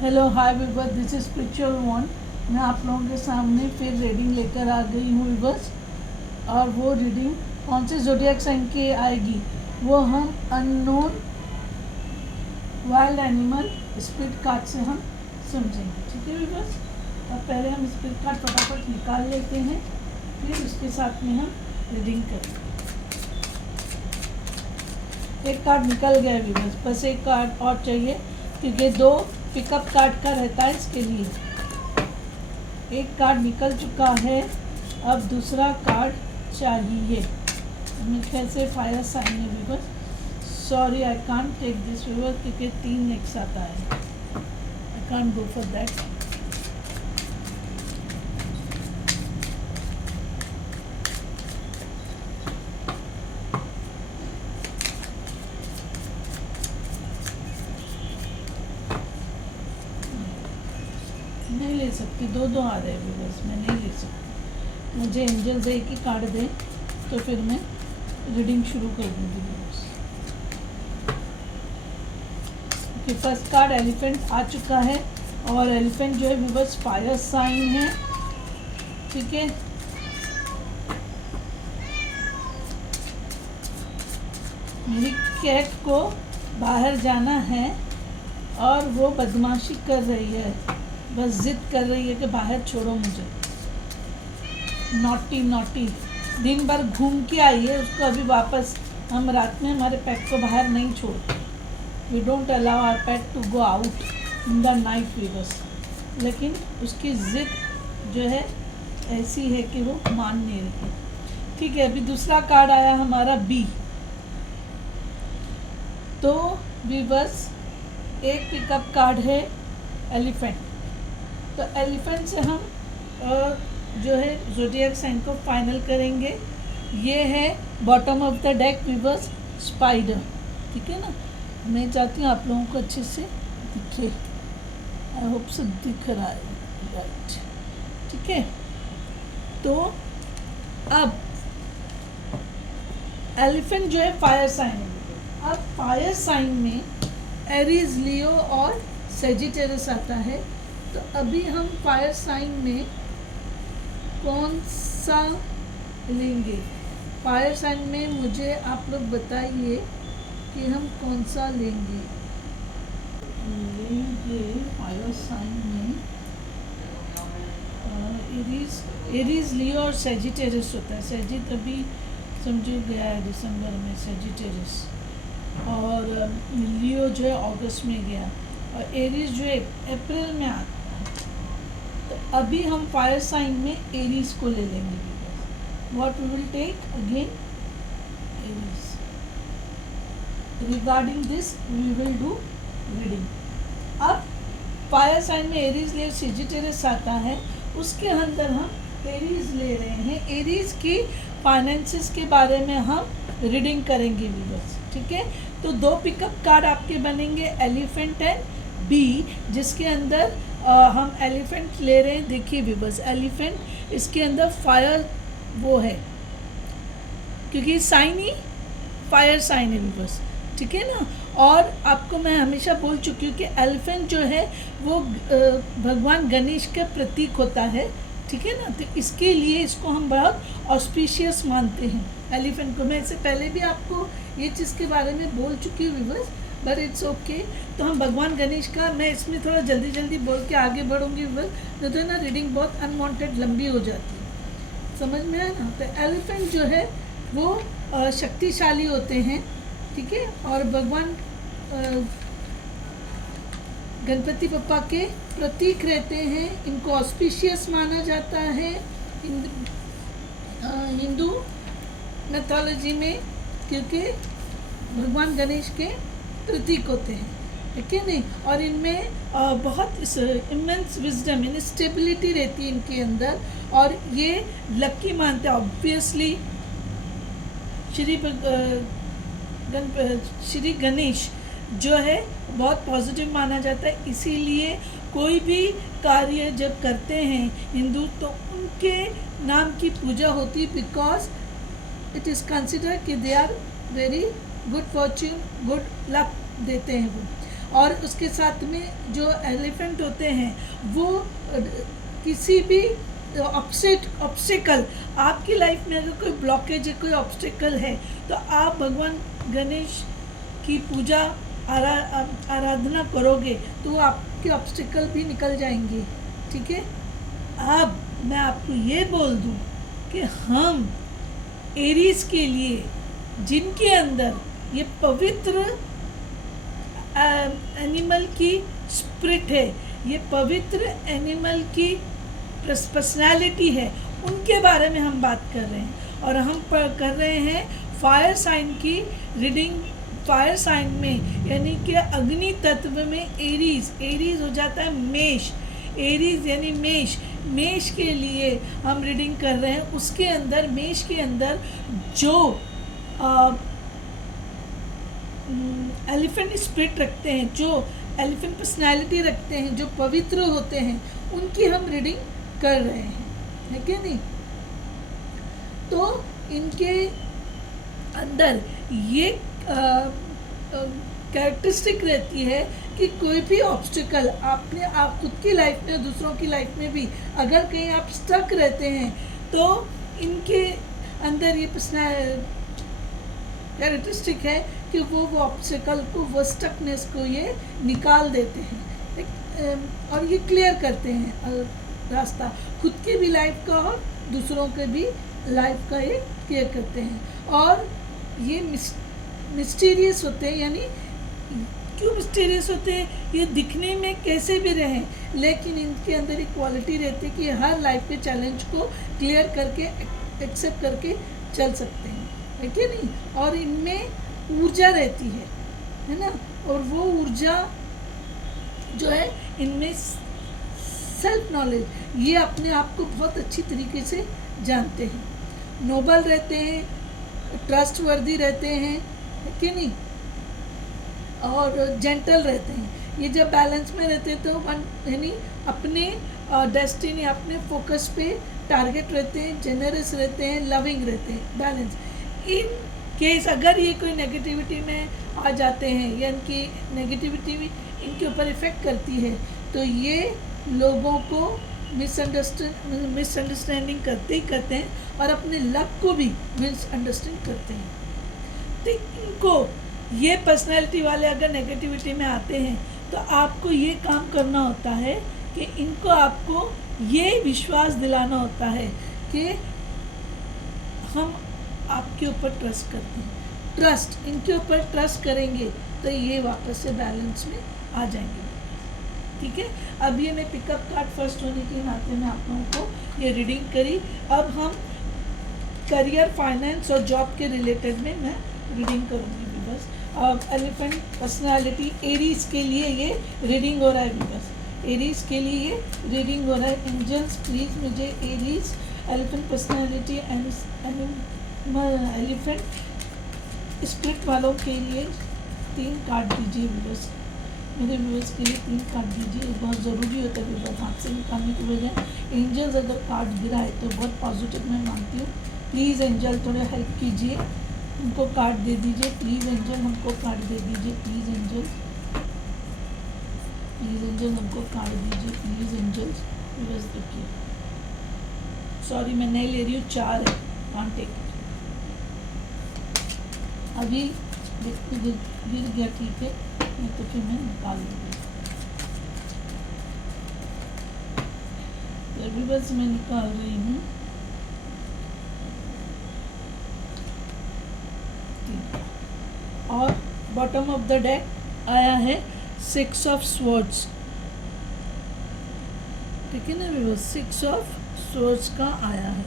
Hello hi weavers, this is spiritual one. मैं आप लोगों के सामने फिर रीडिंग लेकर आ गई हूँ विवर्स। और वो रीडिंग कौन से ज़ोडिएक साइन की आएगी वो हम unknown wild animal spirit card से हम समझेंगे। ठीक है विवर्स। अब पहले हम स्पिरिट कार्ड फटाफट निकाल लेते हैं, फिर उसके साथ में हम रीडिंग करेंगे। एक कार्ड निकल गया विवर्स, बस एक कार्ड और चाहिए क्योंकि दो पिकअप कार्ड का रहता है इसके लिए। एक कार्ड निकल चुका है, अब दूसरा कार्ड चाहिए। मेरे ख्याल से फायर साइन है viewers. Sorry I can't take this viewers क्योंकि 3 एक साथ आए। I can't go for that. नहीं ले सकती, दो आ रहे हैं विवर्स, मैं नहीं ले सकती। मुझे एंजल से एक ही कार्ड दे तो फिर मैं रीडिंग शुरू कर दूँगी viewers. Okay, first card elephant आ चुका है और एलिफेंट जो है विवर्स फायर साइन है। ठीक है, मेरी कैट को बाहर जाना है और वो बदमाशी कर रही है, बस जिद कर रही है कि बाहर छोड़ो मुझे। नॉटी नॉटी दिन भर घूम के आई है, उसको अभी वापस हम रात में हमारे पेट को बाहर नहीं छोड़ते। We don't allow our pet to go out in the night viewers. लेकिन उसकी ज़िद जो है ऐसी है कि वो मान नहीं रही। ठीक है, अभी दूसरा कार्ड आया हमारा बी। तो विवर्स एक पिकअप कार्ड है एलिफेंट। तो एलिफेंट से हम जो है ज़ोडिएक साइन को फाइनल करेंगे। ये है bottom of the deck weavers, spider. ठीक है ना, मैं चाहती हूँ आप लोगों को अच्छे से दिखे। आई होप से दिख रहा है, राइट। ठीक है, तो अब एलिफेंट जो है फायर साइन है। अब फायर साइन में एरीज, लियो और सेजिटेरियस आता है। तो अभी हम फायर साइन में कौन सा लेंगे? फायर साइन में मुझे आप लोग बताइए कि हम कौन सा लेंगे। फायर साइन में एरीज, लियो और सेजिटेरियस होता है। सेजिट अभी समझो गया है दिसंबर में, सेजिटेरियस। और लियो जो है अगस्त में गया और एरीज जो है अप्रैल में आता है। तो अभी हम फायर साइन में एरीज को ले लेंगे। What we will take again Aries. Regarding this we will do reading. अब फायर साइन में एरीज, लियो, सेजिटेरियस आता है, उसके अंदर हम एरीज ले रहे हैं। एरीज की फाइनेंसिस के बारे में हम रीडिंग करेंगे व्यूअर्स। ठीक है, तो दो पिकअप कार्ड आपके बनेंगे, एलिफेंट एंड बी, जिसके अंदर हम एलिफेंट ले रहे हैं। देखिए व्यूअर्स, एलिफेंट इसके अंदर फायर वो है क्योंकि साइन ही फायर साइन है व्यूअर्स। ठीक है ना, और आपको मैं हमेशा बोल चुकी हूँ कि एलिफेंट जो है वो भगवान गणेश का प्रतीक होता है। ठीक है ना, तो इसके लिए इसको हम बहुत ऑस्पिशियस मानते हैं एलिफेंट को। मैं इससे पहले भी आपको ये चीज़ के बारे में बोल चुकी हूँ व्यूअर्स, बट इट्स ओके। तो हम भगवान गणेश का, मैं इसमें थोड़ा जल्दी जल्दी बोल के आगे बढ़ूँगी व्यूअर्स, नहीं तो ना रीडिंग बहुत अनवांटेड लंबी हो जाती है। समझ में आया ना? तो एलिफेंट जो है वो शक्तिशाली होते हैं। ठीक है, और भगवान गणपति बप्पा के प्रतीक रहते हैं। इनको ऑस्पिशियस माना जाता है हिंदू मैथोलॉजी में, क्योंकि भगवान गणेश के प्रतीक होते हैं। ठीक है नहीं, और इनमें बहुत इमेंस विजडम, इन स्टेबिलिटी रहती है इनके अंदर, और ये लकी मानते हैं ऑब्वियसली। श्री गणेश जो है बहुत पॉजिटिव माना जाता है, इसीलिए कोई भी कार्य जब करते हैं हिंदू तो उनके नाम की पूजा होती है, बिकॉज इट इज़ कंसिडर कि they are very good fortune, good luck देते हैं वो। और उसके साथ में जो एलिफेंट होते हैं वो किसी भी ऑब्स्टिकल, आपकी लाइफ में अगर कोई ब्लॉकेज है, कोई ऑब्स्टिकल है, तो आप भगवान गणेश की पूजा आराधना करोगे तो आपके ऑब्स्टिकल भी निकल जाएंगे। ठीक है। अब मैं आपको ये बोल दूं कि हम एरीज के लिए, जिनके अंदर ये पवित्र एनिमल की स्पिरिट है, ये पवित्र एनिमल की पर्सनालिटी है, उनके बारे में हम बात कर रहे हैं। और हम कर रहे हैं फायर साइन की रीडिंग। फायर साइन में यानी कि अग्नि तत्व में एरीज हो जाता है मेष। एरीज यानी मेष, मेष के लिए हम रीडिंग कर रहे हैं। उसके अंदर, मेष के अंदर जो एलिफेंट स्पिरिट रखते हैं, जो एलिफेंट पर्सनालिटी रखते हैं, जो पवित्र होते हैं, उनकी हम रीडिंग कर रहे हैं, है कि नहीं। तो इनके अंदर ये कैरेक्टरिस्टिक रहती है कि कोई भी ऑब्स्टिकल आप खुद की लाइफ में, दूसरों की लाइफ में भी अगर कहीं आप स्टक रहते हैं तो इनके अंदर ये कैरेक्टरिस्टिक है कि वो ऑब्स्टिकल को, वो स्टकनेस को ये निकाल देते हैं और ये क्लियर करते हैं रास्ता, खुद की भी लाइफ का और दूसरों के भी लाइफ का ये क्लियर करते हैं। और ये मिस्टीरियस होते हैं। यानी क्यों मिस्टीरियस होते हैं? ये दिखने में कैसे भी रहें, लेकिन इनके अंदर एक क्वालिटी रहती है कि हर लाइफ के चैलेंज को क्लियर करके, एक्सेप्ट करके चल सकते हैं, है कि नहीं। और इनमें ऊर्जा रहती है ना। और वो ऊर्जा जो है इनमें सेल्फ नॉलेज, ये अपने आप को बहुत अच्छी तरीके से जानते हैं, नोबल रहते हैं, ट्रस्टवर्दी रहते हैं, है कि नहीं, और जेंटल रहते हैं। ये जब बैलेंस में रहते हैं तो यानी अपने डेस्टिनी, अपने फोकस पे टारगेट रहते हैं, जेनरस रहते हैं, लविंग रहते हैं, बैलेंस। इन केस अगर ये कोई नेगेटिविटी में आ जाते हैं या इनकी नेगेटिविटी भी इनके ऊपर इफ़ेक्ट करती है, तो ये लोगों को मिसअंडरस्टैंडिंग करते ही करते हैं और अपने लक को भी मिसअंडरस्टैंड करते हैं। तो इनको, ये पर्सनैलिटी वाले अगर नेगेटिविटी में आते हैं तो आपको ये काम करना होता है कि इनको आपको ये विश्वास दिलाना होता है कि हम आपके ऊपर ट्रस्ट करते हैं। ट्रस्ट, इनके ऊपर ट्रस्ट करेंगे तो ये वापस से बैलेंस में आ जाएंगे। ठीक है। अब ये मैं पिकअप कार्ड फर्स्ट होने के नाते में आप लोगों को ये रीडिंग करी। अब हम करियर, फाइनेंस और जॉब के रिलेटेड में मैं रीडिंग करूँगी बस। अब एलिफेंट पर्सनालिटी एरीज के लिए ये रीडिंग हो रहा है बस। एरीज के लिए ये रीडिंग हो रहा है। एंजल्स प्लीज़ मुझे Aries, elephant personality and elephant spirit वालों के लिए 3 कार्ड दीजिए बस। मेरे व्यूअर्स के लिए 3 कार्ड दीजिए, बहुत ज़रूरी होता है व्यूअर्स, हाथ से निकालने की बजाय। एंजल्स अगर कार्ड गिरा है तो बहुत पॉजिटिव मैं मानती हूँ। प्लीज़ एंजल थोड़ा हेल्प कीजिए, उनको कार्ड दे दीजिए। प्लीज़ एंजल हमको कार्ड दे दीजिए। प्लीज़ एंजल, प्लीज़ एंजल हमको कार्ड दीजिए। प्लीज़ एंजल्स, व्यूअर्स देखिए, सॉरी मैं नहीं ले रही हूँ, 4 है, कांट टेक इट। अभी देखते गिर गया, ठीक है, नहीं तो फिर मैं निकाल दूँगी। अभी बस मैं निकाल रही हूँ। और बॉटम ऑफ द डेक आया है 6 ऑफ स्वॉर्ड्स। ठीक है ना व्यूअर्स, 6 ऑफ स्वॉर्ड्स का आया है।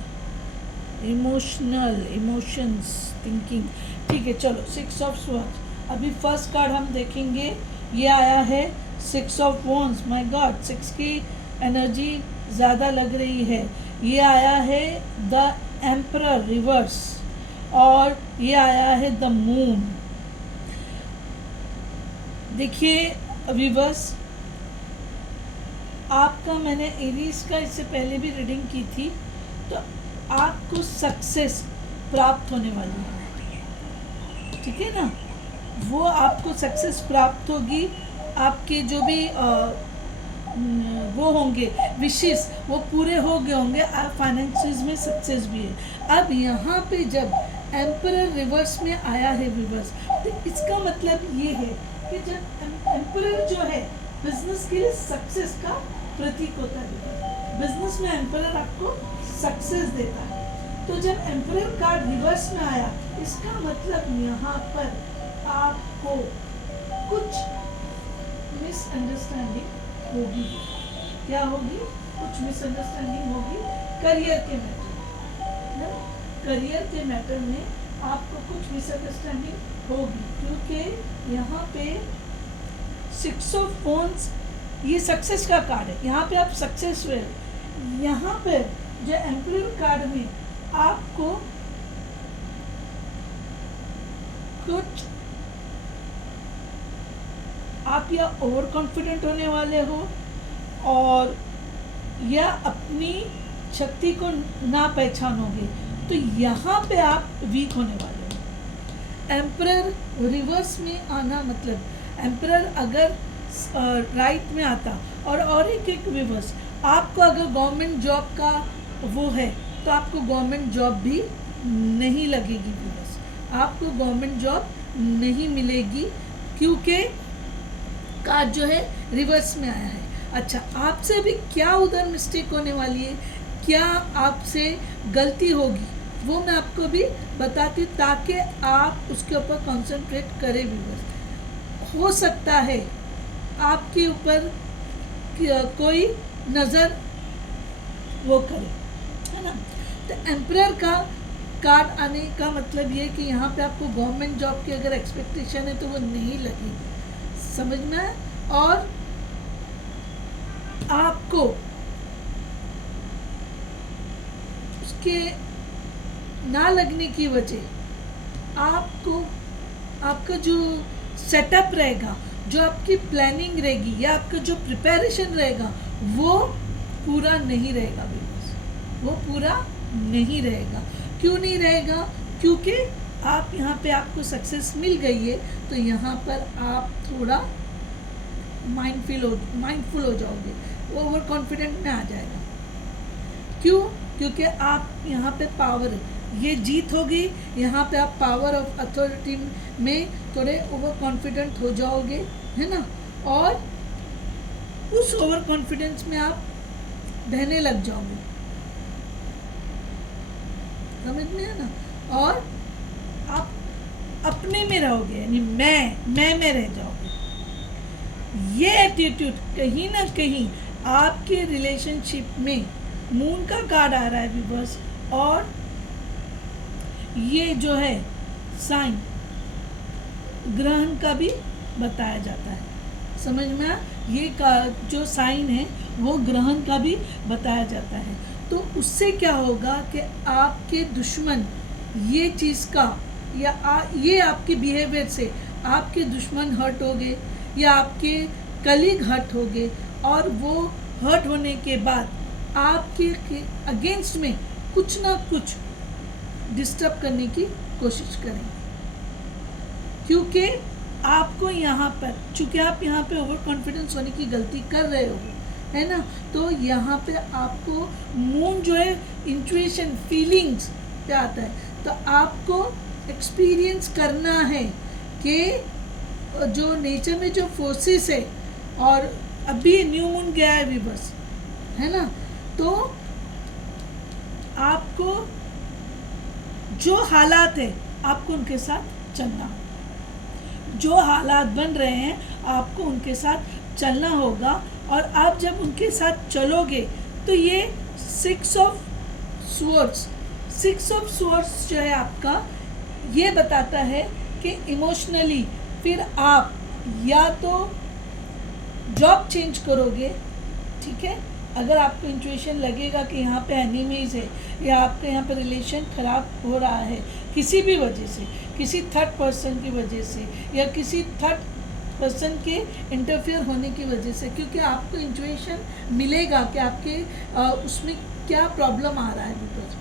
Emotional, emotions, thinking. ठीक है, चलो 6 ऑफ स्वॉर्ड्स। अभी फर्स्ट कार्ड हम देखेंगे, ये आया है 6 ऑफ वॉन्ड्स। माय गॉड, 6 की एनर्जी ज़्यादा लग रही है। ये आया है द एम्परर रिवर्स और ये आया है द मून। देखिए व्यूअर्स, आपका मैंने एरीज का इससे पहले भी रीडिंग की थी, तो आपको सक्सेस प्राप्त होने वाली है। ठीक है ना, वो आपको सक्सेस प्राप्त होगी आपके जो भी वो होंगे विशेष वो पूरे हो गए होंगे, आप फाइनेंसेस में सक्सेस भी है। अब यहाँ पे जब एम्परर रिवर्स में आया है रिवर्स, तो इसका मतलब ये है कि जब एम्परर जो है बिजनेस के लिए सक्सेस का प्रतीक होता है, बिजनेस में एम्परर आपको सक्सेस देता है। तो जब एम्परर कार्ड रिवर्स में आया, इसका मतलब यहाँ पर आपको कुछ मिसअंडरस्टैंडिंग होगी। क्या होगी? कुछ मिसअंडरस्टैंडिंग होगी करियर के मैटर, करियर के मैटर में आपको कुछ मिसअंडरस्टैंडिंग होगी, क्योंकि यहाँ पे 6 ऑफ फोन्स ये सक्सेस का कार्ड है, यहाँ पे आप सक्सेस हुए। यहाँ पे जो एम्परर कार्ड में आपको कुछ आप या ओवर कॉन्फिडेंट होने वाले हो और या अपनी शक्ति को ना पहचानोगे, तो यहाँ पे आप वीक होने वाले हो। एम्परर रिवर्स में आना मतलब एम्परर अगर राइट में आता और एक रिवर्स, आपको अगर गवर्नमेंट जॉब का वो है तो आपको गवर्नमेंट जॉब भी नहीं लगेगी रिवर्स, आपको गवर्नमेंट जॉब नहीं मिलेगी, क्योंकि कार्ड जो है रिवर्स में आया है। अच्छा, आपसे अभी क्या उधर मिस्टेक होने वाली है, क्या आपसे गलती होगी, वो मैं आपको भी बताती हूँ ताकि आप उसके ऊपर कंसंट्रेट करें व्यूअर्स। हो सकता है आपके ऊपर कोई नज़र वो करे, है ना। तो एम्परर का कार्ड आने का मतलब ये कि यहाँ पे आपको गवर्नमेंट जॉब की अगर एक्सपेक्टेशन है तो वो नहीं लगेगी, समझ में आया। और आपको उसके ना लगने की वजह आपको आपका जो सेटअप रहेगा, जो आपकी प्लानिंग रहेगी या आपका जो प्रिपरेशन रहेगा वो पूरा नहीं रहेगा व्यूअर्स, वो पूरा नहीं रहेगा। क्यों नहीं रहेगा? क्योंकि आप यहाँ पे आपको सक्सेस मिल गई है, तो यहाँ पर आप थोड़ा माइंडफुल हो जाओगे, ओवर कॉन्फिडेंट में आ जाएगा। क्यों? क्योंकि आप यहाँ पे पावर, ये जीत होगी, यहाँ पे आप पावर ऑफ अथॉरिटी में थोड़े ओवर कॉन्फिडेंट हो जाओगे, है ना। और उस ओवर कॉन्फिडेंस में आप बहने लग जाओगे, समझ में है ना। और आप अपने में रहोगे, यानी मैं में रह जाओगे। ये एटीट्यूड कहीं ना कहीं आपके रिलेशनशिप में, मून का कार्ड आ रहा है व्यूअर्स, और ये जो है साइन ग्रहण का भी बताया जाता है, समझ में आया। ये का जो साइन है वो ग्रहण का भी बताया जाता है। तो उससे क्या होगा कि आपके दुश्मन ये चीज़ का ये आपके बिहेवियर से आपके दुश्मन हर्ट हो गए या आपके कलीग हर्ट हो गए, और वो हर्ट होने के बाद आपके अगेंस्ट में कुछ ना कुछ डिस्टर्ब करने की कोशिश करें, क्योंकि आपको यहाँ पर, चूँकि आप यहाँ पे ओवर कॉन्फिडेंस होने की गलती कर रहे हो, है ना, तो यहाँ पे आपको मून जो है इंट्यूशन फीलिंग्स पे आता है। तो आपको एक्सपीरियंस करना है कि जो नेचर में जो फोर्सेस है, और अभी न्यू मून गया है भी बस, है ना, तो आपको जो हालात है आपको उनके साथ चलना होगा, जो हालात बन रहे हैं आपको उनके साथ चलना होगा। और आप जब उनके साथ चलोगे तो ये 6 ऑफ स्वॉर्ड्स जो है आपका, ये बताता है कि इमोशनली फिर आप या तो जॉब चेंज करोगे, ठीक है, अगर आपको इंट्यूशन लगेगा कि यहाँ पे एनिमीज है या आपके यहाँ पे रिलेशन ख़राब हो रहा है किसी भी वजह से, किसी थर्ड पर्सन की वजह से या किसी थर्ड पर्सन के इंटरफेयर होने की वजह से, क्योंकि आपको इंट्यूशन मिलेगा कि आपके उसमें क्या प्रॉब्लम आ रहा है बिकॉज,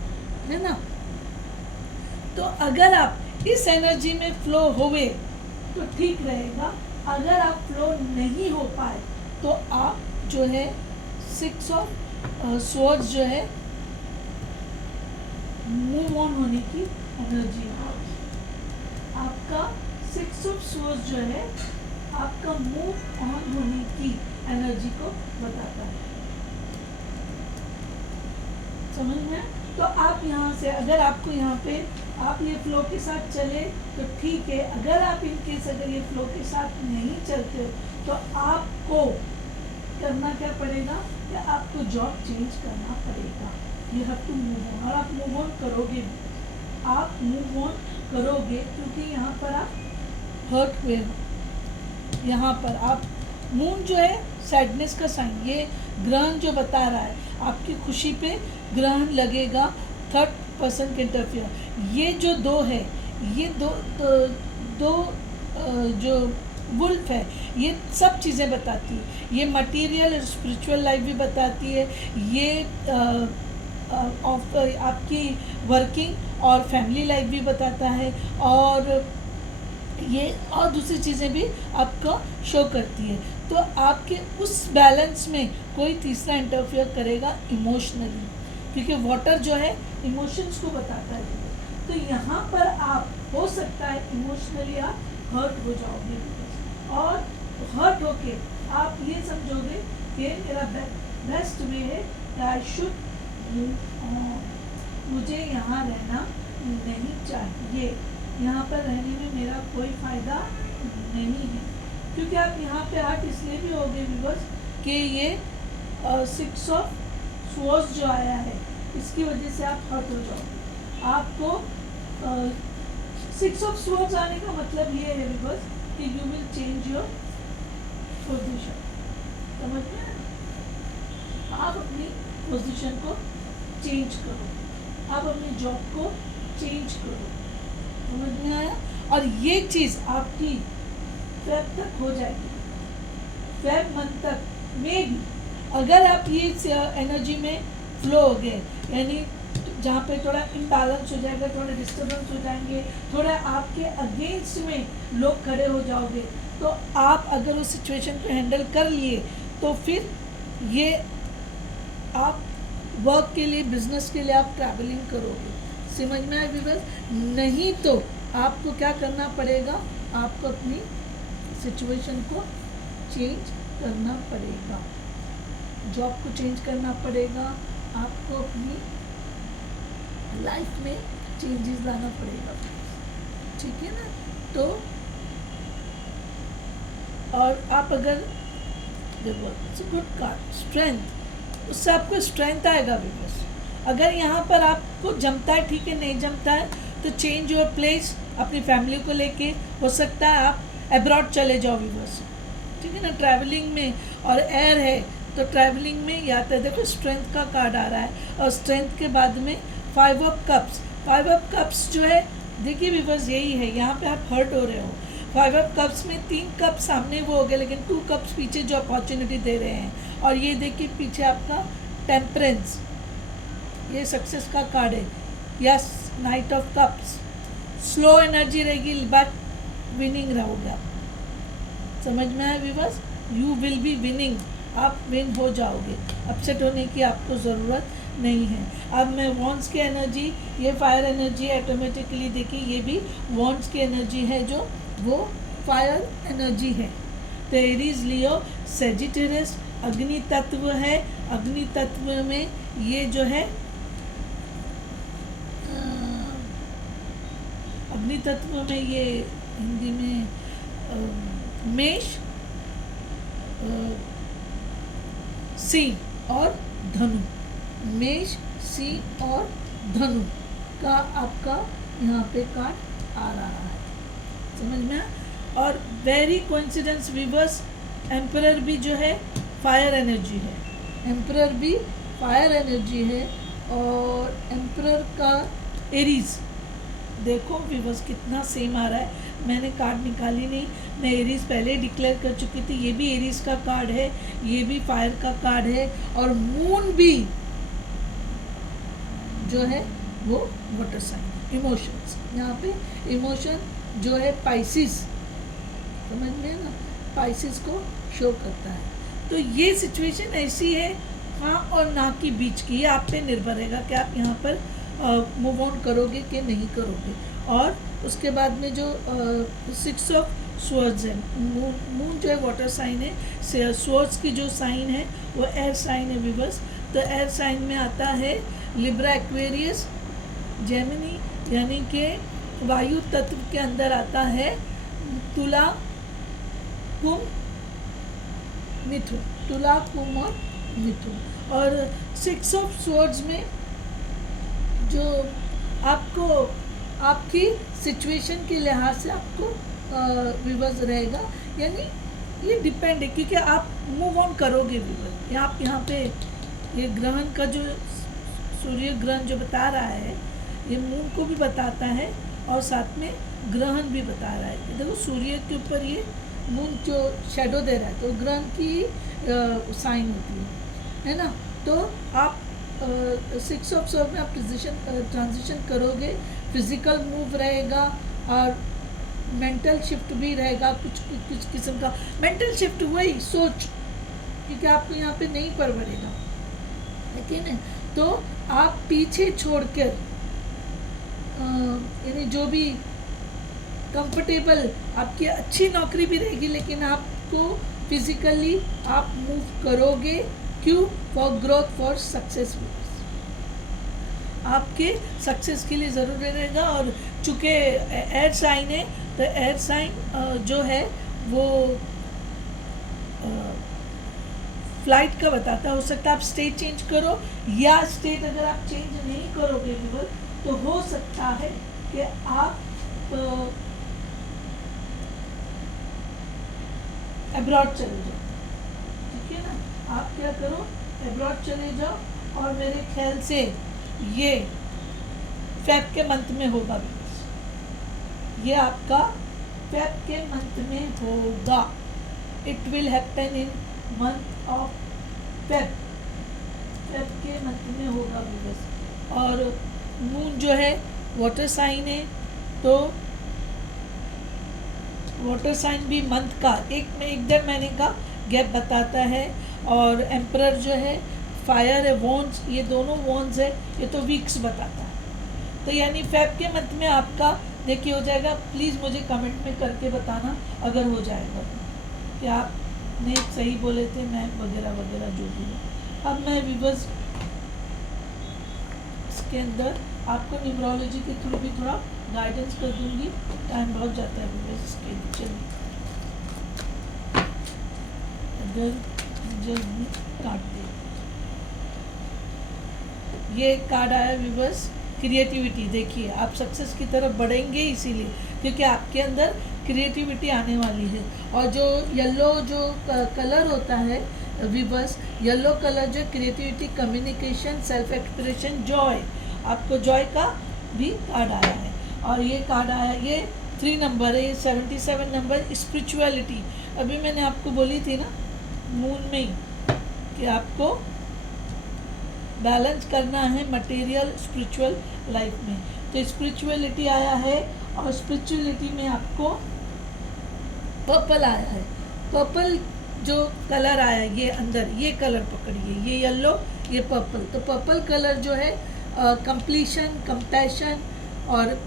है ना। तो अगर आप इस एनर्जी में फ्लो होवे तो ठीक रहेगा, अगर आप फ्लो नहीं हो पाए तो आप जो है 6 ऑफ सोर्स जो है मूव ऑन होने की एनर्जी है आपका। 6 ऑफ सोर्स जो है आपका मूव ऑन होने की एनर्जी को बताता है, समझ में? तो आप यहाँ से अगर आपको यहाँ पे आप ये फ्लो के साथ चले तो ठीक है, अगर आप इनकेस अगर ये फ्लो के साथ नहीं चलते हो तो आपको करना क्या पड़ेगा कि आपको जॉब चेंज करना पड़ेगा। You have to move on, और आप मूव ऑन करोगे, आप मूव ऑन करोगे क्योंकि यहाँ पर आप हर्ट हुए हो। यहाँ पर आप मून जो है सैडनेस का साइन, ये ग्रहण जो बता रहा है आपकी खुशी पे ग्रहण लगेगा, थर्ड पर्सन के इंटरफियर। ये जो दो है, ये दो जो वुल्फ है, ये सब चीज़ें बताती है। ये मटेरियल और स्पिरिचुअल लाइफ भी बताती है, ये ऑफ आपकी वर्किंग और फैमिली लाइफ भी बताता है, और ये और दूसरी चीज़ें भी आपको शो करती है। तो आपके उस बैलेंस में कोई तीसरा इंटरफियर करेगा इमोशनली, क्योंकि वाटर जो है इमोशंस को बताता है। तो यहाँ पर आप हो सकता है इमोशनली आप हर्ट हो जाओगे, और हर्ट होके आप ये समझोगे कि मेरा बेस्ट वे है कि आई शुड मूव ऑन, मुझे यहाँ रहना नहीं चाहिए, यहाँ पर रहने में मेरा कोई फ़ायदा नहीं है। क्योंकि आप यहाँ पे हर्ट इसलिए भी हो गए व्यूअर्स कि ये 6 ऑफ स्वॉर्ड्स जो आया है इसकी वजह से आप हर्ट हो जाओगे। आपको 6 ऑफ स्वॉर्ड्स आने का मतलब ये है व्यूअर्स कि you will change your position, समझ में? आप अपनी पोजीशन को चेंज करो, आप अपनी जॉब को चेंज करो, समझ में आया? और ये चीज़ आपकी फेब तक हो जाएगी, फेब मंथ तक में भी अगर आप ये एनर्जी में फ्लो हो गए, यानी जहाँ पे थोड़ा इम्बैलेंस हो जाएगा, थोड़े डिस्टर्बेंस हो जाएंगे, थोड़ा आपके अगेंस्ट में लोग खड़े हो जाओगे, तो आप अगर उस सिचुएशन को हैंडल कर लिए तो फिर ये आप वर्क के लिए, बिजनेस के लिए आप ट्रैवलिंग करोगे, समझ में आए व्यूअर्स? नहीं तो आपको क्या करना पड़ेगा, आपको अपनी सिचुएशन को चेंज करना पड़ेगा, जॉब को चेंज करना पड़ेगा, आपको अपनी लाइफ में चेंजेस लाना पड़ेगा, ठीक है ना? तो और आप अगर देखो गुड कार्ड स्ट्रेंथ, उससे आपको स्ट्रेंथ आएगा व्यूअर्स। अगर यहाँ पर आपको जमता है, ठीक है, नहीं जमता है तो चेंज योर प्लेस, अपनी फैमिली को लेके हो सकता है आप अब्रॉड चले जाओ व्यूअर्स, ठीक है ना? ट्रैवलिंग में, और एयर है तो ट्रैवलिंग में या तो देखो स्ट्रेंथ का कार्ड आ रहा है, और स्ट्रेंथ के बाद में 5 ऑफ कप्स, 5 ऑफ कप्स जो है देखिए व्यूअर्स यही है, यहाँ पे आप हर्ट हो रहे हो। 5 ऑफ कप्स में 3 कप सामने वो हो गए, लेकिन 2 कप्स पीछे जो अपॉर्चुनिटी दे रहे हैं, और ये देखिए पीछे आपका टेम्परेंस, ये सक्सेस का कार्ड है। Yes, night of cups, slow energy रहेगी बट विनिंग रहोगे आप, समझ में आया viewers? You will be winning, आप विन हो जाओगे, अपसेट होने की आपको ज़रूरत नहीं है। अब मैं वॉन्ड्स की एनर्जी, ये फायर एनर्जी ऑटोमेटिकली देखिए, ये भी वॉन्ड्स की एनर्जी है, जो वो फायर एनर्जी है। तो एरीज, लियो, सेजिटेरियस अग्नि तत्व है। अग्नि तत्व में ये जो है अग्नि तत्व में ये हिंदी में मेष, सिंह और धनु, मेष, सिंह और धनु का आपका यहाँ पे कार्ड आ रहा है, समझ में? और वेरी कोइंसिडेंस व्यूअर्स, एम्परर भी जो है फायर एनर्जी है, एम्परर भी फायर एनर्जी है, और एम्परर का एरीज देखो व्यूअर्स कितना सेम आ रहा है। मैंने कार्ड निकाली नहीं, मैं एरीज पहले डिक्लेयर कर चुकी थी, ये भी एरीज का कार्ड है, ये भी फायर का कार्ड है, और मून भी जो है वो वाटर साइन। इमोशंस, यहाँ पे इमोशन जो है पाइसिस, समझ में ना? स्पाइसेस को शो करता है। तो ये सिचुएशन ऐसी है हाँ और ना के बीच की, ये आप पे निर्भर रहेगा कि आप यहाँ पर मूव ऑन करोगे कि नहीं करोगे। और उसके बाद में जो 6 ऑफ स्वर्ड्स है, मून जो है वाटर साइन है, स्वर्ड्स की जो साइन है वो एयर साइन है विवर्स। तो एयर साइन में आता है लिब्रा, एक्वेरियस, जेमिनी, यानी कि वायु तत्व के अंदर आता है तुला, कुंभ, मिथुन, तुला, कुंभ और मिथुन। और 6 ऑफ स्वर्ड्स में जो आपको आपकी सिचुएशन के लिहाज से आपको विवर्स रहेगा, यानी ये डिपेंड है क्योंकि आप मूव ऑन करोगे विवर्स। आप यहाँ पे ये ग्रहण का जो सूर्य ग्रहण जो बता रहा है ये मून को भी बताता है और साथ में ग्रहण भी बता रहा है। देखो सूर्य के ऊपर ये मून जो शेडो दे रहा है तो ग्रहण की साइन होती है ना। तो आप 6 ऑफ स्वर्ड में आप ट्रांजिशन करोगे, फिजिकल मूव रहेगा और मेंटल शिफ्ट भी रहेगा, कुछ किस्म का मेंटल शिफ्ट, वही सोच, क्योंकि आपको यहाँ पे नहीं परवरेगा, लेकिन है तो आप पीछे छोड़कर यानी जो भी कंफर्टेबल आपकी अच्छी नौकरी भी रहेगी लेकिन आपको फिजिकली आप मूव करोगे। क्यों? फॉर ग्रोथ, फॉर सक्सेस, आपके सक्सेस के लिए ज़रूरी रहेगा। और चूँकि एयर साइन है तो एयर साइन जो है वो फ्लाइट का बताता है। हो सकता है आप स्टेट चेंज करो, या स्टेट अगर आप चेंज नहीं करोगे विवर तो हो सकता है कि आप अब्रॉड चले जाओ, ठीक है ना। आप क्या करो, अब्रॉड चले जाओ और मेरे ख्याल से ये फेब के मंथ में होगा विवर्स, ये आपका फेब के मंथ में होगा। It will happen in month of Feb, Feb के मंथ में होगा विवर्स। और मून जो है वाटर साइन है तो वाटर साइन भी मंथ का एक 1.5 महीने का गैप बताता है। और एम्परर जो है फायर है, वॉन्स, ये दोनों वॉन्स है, ये तो वीक्स बताता है। तो यानी फेब के मंथ में आपका देखिए हो जाएगा। प्लीज़ मुझे कमेंट में करके बताना अगर हो जाएगा कि आपने सही बोले थे, मैं वगैरह वगैरह जो भी है। अब मैं विवर्स इसके अंदर आपको न्यूमरोलॉजी के थ्रू भी थोड़ा गाइडेंस कर दूंगी, टाइम बहुत जाता है विवर्स इसके लिए। चलिए अगर जल्दी काट दे, ये कार्ड आया विवर्स क्रिएटिविटी। देखिए आप सक्सेस की तरफ बढ़ेंगे इसीलिए क्योंकि आपके अंदर क्रिएटिविटी आने वाली है। और जो येलो जो कलर होता है विवर्स, येलो कलर जो creativity, communication, self expression, Joy, आपको जॉय का भी कार्ड आया है। और ये कार्ड आया, ये 3 नंबर है, ये 77 नंबर स्पिरिचुअलिटी। अभी मैंने आपको बोली थी ना मून में ही कि आपको बैलेंस करना है मटेरियल स्पिरिचुअल लाइफ में। तो स्पिरिचुअलिटी आया है और स्पिरिचुअलिटी में आपको पर्पल आया है। पर्पल जो कलर आया ये अंदर, ये कलर पकड़िए, ये येलो, ये पर्पल। तो पर्पल कलर जो है कंप्लीशन, कंपैशन, और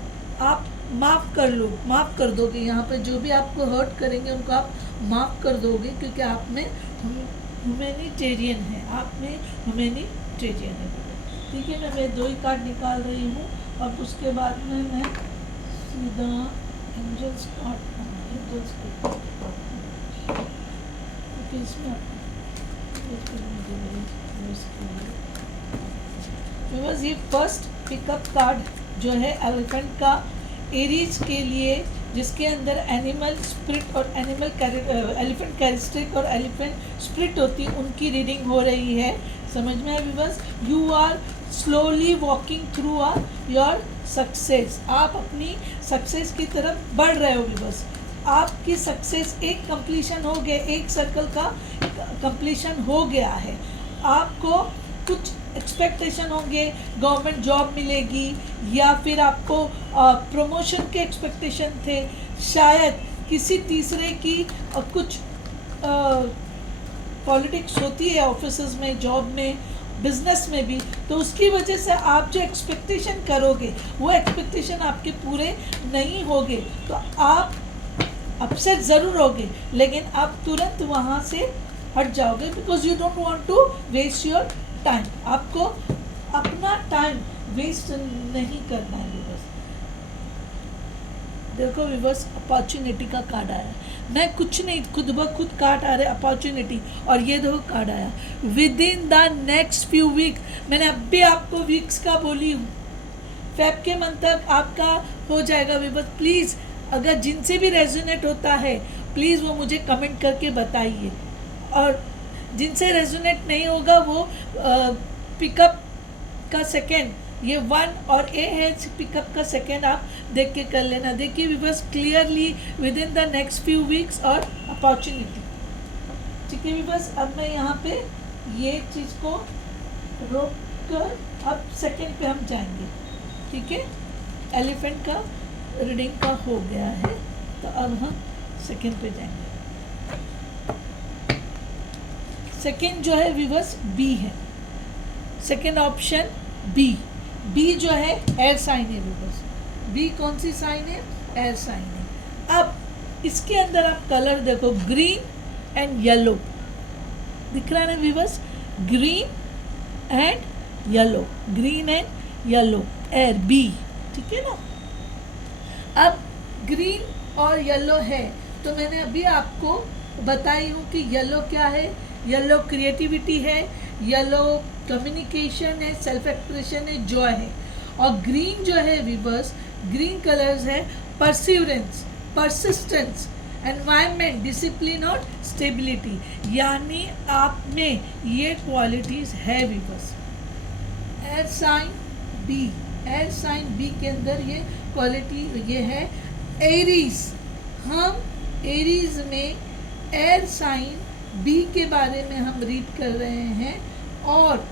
आप माफ़ कर लो, माफ़ कर दोगे। यहाँ पे जो भी आपको हर्ट करेंगे उनको आप माफ़ कर दोगे क्योंकि आप में ह्यूमैनिटेरियन है, आप में ह्यूमैनिटेरियन है। ठीक है, मैं 2 ही कार्ड निकाल रही हूँ और उसके बाद में मैं सीधा एंजल्स कार्ड, एंजल्स के इसमें ये फर्स्ट पिकअप कार्ड जो है एलिफेंट का, एरीज के लिए, जिसके अंदर एनिमल स्पिरिट और एलिफेंट कैरेक्टरिस्टिक और एलिफेंट स्पिरिट होती है, उनकी रीडिंग हो रही है। समझ में आया viewers? You are slowly walking through your success. आप अपनी सक्सेस की तरफ बढ़ रहे हो व्यूअर्स। आपकी सक्सेस एक कंप्लीशन हो गया, एक सर्कल का कंप्लीशन हो गया है। आपको कुछ एक्सपेक्टेशन होंगे, गवर्नमेंट जॉब मिलेगी या फिर आपको प्रमोशन के एक्सपेक्टेशन थे, शायद किसी तीसरे की कुछ पॉलिटिक्स होती है ऑफिसेज में, जॉब में, बिजनेस में भी, तो उसकी वजह से आप जो एक्सपेक्टेशन करोगे वो एक्सपेक्टेशन आपके पूरे नहीं होंगे, तो आप अपसेट ज़रूर होगे, लेकिन आप तुरंत वहाँ से हट जाओगे, because you don't want to waste your time. आपको अपना टाइम वेस्ट नहीं करना है। बस देखो विवर्स, अपॉर्चुनिटी का कार्ड आया, मैं कुछ नहीं, खुद ब खुद कार्ड आ रहे अपॉर्चुनिटी, और ये देखो कार्ड आया within the next few week. मैंने अभी आपको वीक्स का बोली हूँ, फेब के मंथ तक आपका हो जाएगा विवर्स। प्लीज़ अगर जिनसे भी रेजोनेट होता है प्लीज़ वो मुझे कमेंट करके बताइए, और जिनसे रेजोनेट नहीं होगा वो पिकअप का सेकेंड, ये 1 और ए है, पिकअप का सेकेंड आप देख के कर लेना। देखिए weavers, clearly with in the next few weeks और अपॉर्चुनिटी। ठीक है विवर्स, अब मैं यहाँ पे ये चीज़ को रोक कर अब सेकेंड पे हम जाएंगे। ठीक है, एलिफेंट का रीडिंग का हो गया है, तो अब हम सेकेंड पे जाएंगे। सेकेंड जो है विवर्स बी है, सेकेंड ऑप्शन बी। बी जो है एयर साइन है विवर्स, बी कौन सी साइन है? एयर साइन है। अब इसके अंदर आप कलर देखो, ग्रीन एंड येलो दिख रहा है ना viewers, green and yellow, green and yellow, air B. ठीक है ना, अब ग्रीन और येलो है, तो मैंने अभी आपको बताई हूँ कि येलो क्या है। येलो क्रिएटिविटी है, येलो कम्युनिकेशन है, सेल्फ एक्सप्रेशन है, जॉय है। और ग्रीन जो है विवर्स, ग्रीन कलर्स है परसिवरेंस, परसिस्टेंस, एनवायरनमेंट, डिसिप्लिन और स्टेबिलिटी, यानी आप में ये क्वालिटीज़ है viewers. Air sign B, air sign B के अंदर ये क्वालिटी ये है। एरीज, हम एरीज में एयर साइन बी के बारे में हम रीड कर रहे हैं, और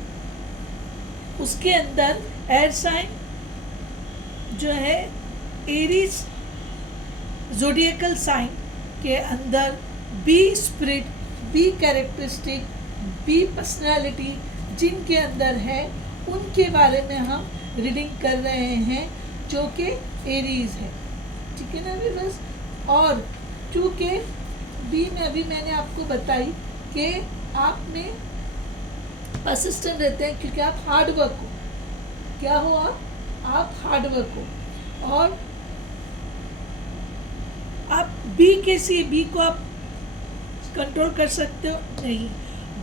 उसके अंदर एयर साइन जो है एरीज ज़ोडिएकल साइन के अंदर B spirit, B characteristic, B personality जिनके अंदर है, उनके बारे में हम रीडिंग कर रहे हैं, जो कि एरीज है। ठीक है ना विवर्स, और क्योंकि बी में अभी मैंने आपको बताई कि आप में परसिस्टेंट रहते हैं, क्योंकि आप हार्ड वर्क हो। क्या हो आप हार्ड वर्क हो, और आप बी कैसी, बी को आप कंट्रोल कर सकते हो नहीं।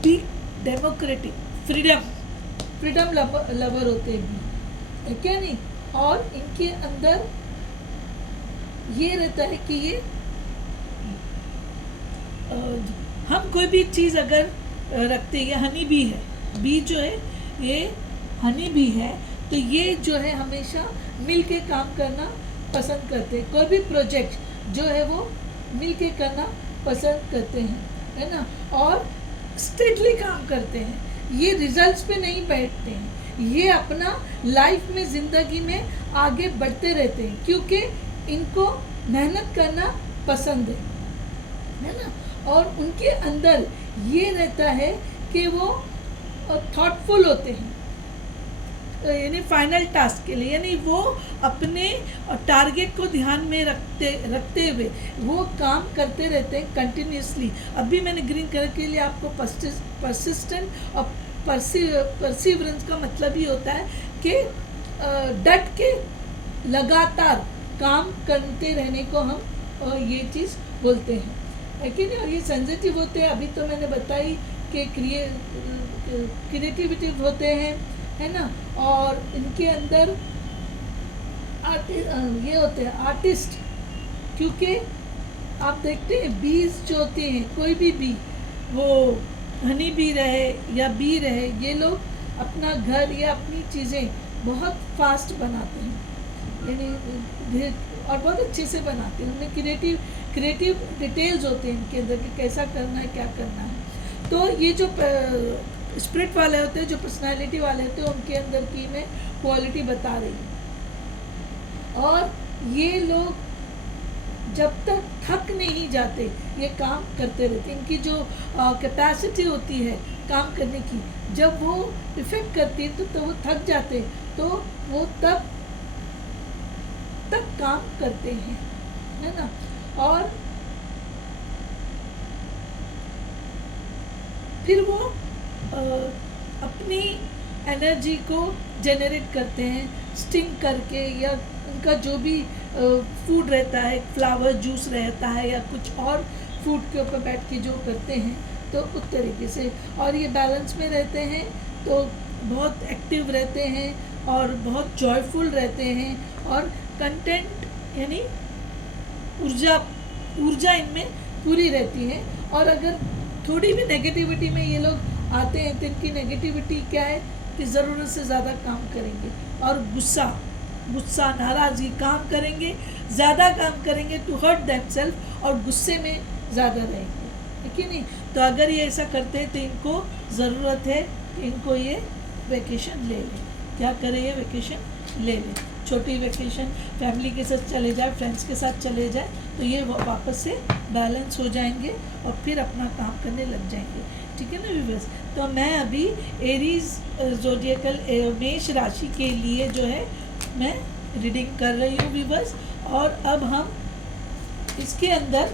बी डेमोक्रेटिक, फ्रीडम लवर होते हैं बी, है क्या नहीं। और इनके अंदर ये रहता है कि ये हम कोई भी चीज़ अगर रखते हैं, हनी बी है, बी जो है ये हनी बी है, तो ये जो है हमेशा मिल के काम करना पसंद करते हैं। कोई भी प्रोजेक्ट जो है वो मिल के करना पसंद करते हैं, है ना, और स्ट्रिक्टली काम करते हैं। ये रिजल्ट्स पे नहीं बैठते हैं, ये अपना लाइफ में, ज़िंदगी में आगे बढ़ते रहते हैं, क्योंकि इनको मेहनत करना पसंद है ना। और उनके अंदर ये रहता है कि वो थॉटफुल होते हैं, यानी फाइनल टास्क के लिए, यानी वो अपने टारगेट को ध्यान में रखते हुए वो काम करते रहते हैं कंटिन्यूसली। अभी मैंने ग्रीन कलर के लिए आपको परसिस्टेंट और परसिवरेंस का मतलब ही होता है कि डट के लगातार काम करते रहने को हम ये चीज़ बोलते हैं, है कि नहीं। और ये सेंसिटिव होते हैं, अभी तो मैंने बताई कि क्रिएटिविटी होते हैं, है ना। और इनके अंदर ये होते हैं आर्टिस्ट, क्योंकि आप देखते हैं बीज जो होते हैं, कोई भी बी, वो हनी बी रहे या बी रहे, ये लोग अपना घर या अपनी चीज़ें बहुत फास्ट बनाते हैं, यानी और बहुत अच्छे से बनाते हैं। उनमें क्रिएटिव डिटेल्स होते हैं इनके अंदर कि कैसा करना है, क्या करना है। तो ये जो स्पिरिट वाले होते हैं, जो पर्सनालिटी वाले होते हैं, उनके अंदर की मैं क्वालिटी बता रही हूँ। और ये लोग जब तक थक नहीं जाते ये काम करते रहते। इनकी जो कैपेसिटी होती है काम करने की, जब वो इफेक्ट करती है तो वो थक जाते, तो वो तब तक काम करते हैं, है ना। और फिर वो अपनी एनर्जी को जनरेट करते हैं स्टिंग करके, या उनका जो भी फूड रहता है, फ्लावर जूस रहता है या कुछ और फूड के ऊपर बैठ के जो करते हैं, तो उस तरीके से। और ये बैलेंस में रहते हैं तो बहुत एक्टिव रहते हैं और बहुत जॉयफुल रहते हैं, और कंटेंट यानी ऊर्जा इनमें पूरी रहती है। और अगर थोड़ी भी नेगेटिविटी में ये लोग आते हैं तो इनकी नेगेटिविटी क्या है कि ज़रूरत से ज़्यादा काम करेंगे, और गुस्सा नाराज़गी काम करेंगे, ज़्यादा काम करेंगे टू हर्ट देमसेल्फ, और गुस्से में ज़्यादा रहेंगे, है कि नहीं। तो अगर ये ऐसा करते हैं तो इनको ज़रूरत है कि इनको ये वेकेशन ले लें। क्या करें, ये वेकेशन ले लें, छोटी वेकेशन फैमिली के साथ चले जाए, फ्रेंड्स के साथ चले जाए, तो ये वापस से बैलेंस हो जाएंगे और फिर अपना काम करने लग जाएंगे, ठीक है ना व्यूअर्स। तो मैं अभी एरीज ज़ोडिएकल मेष राशि के लिए जो है मैं रीडिंग कर रही हूँ व्यूअर्स। और अब हम इसके अंदर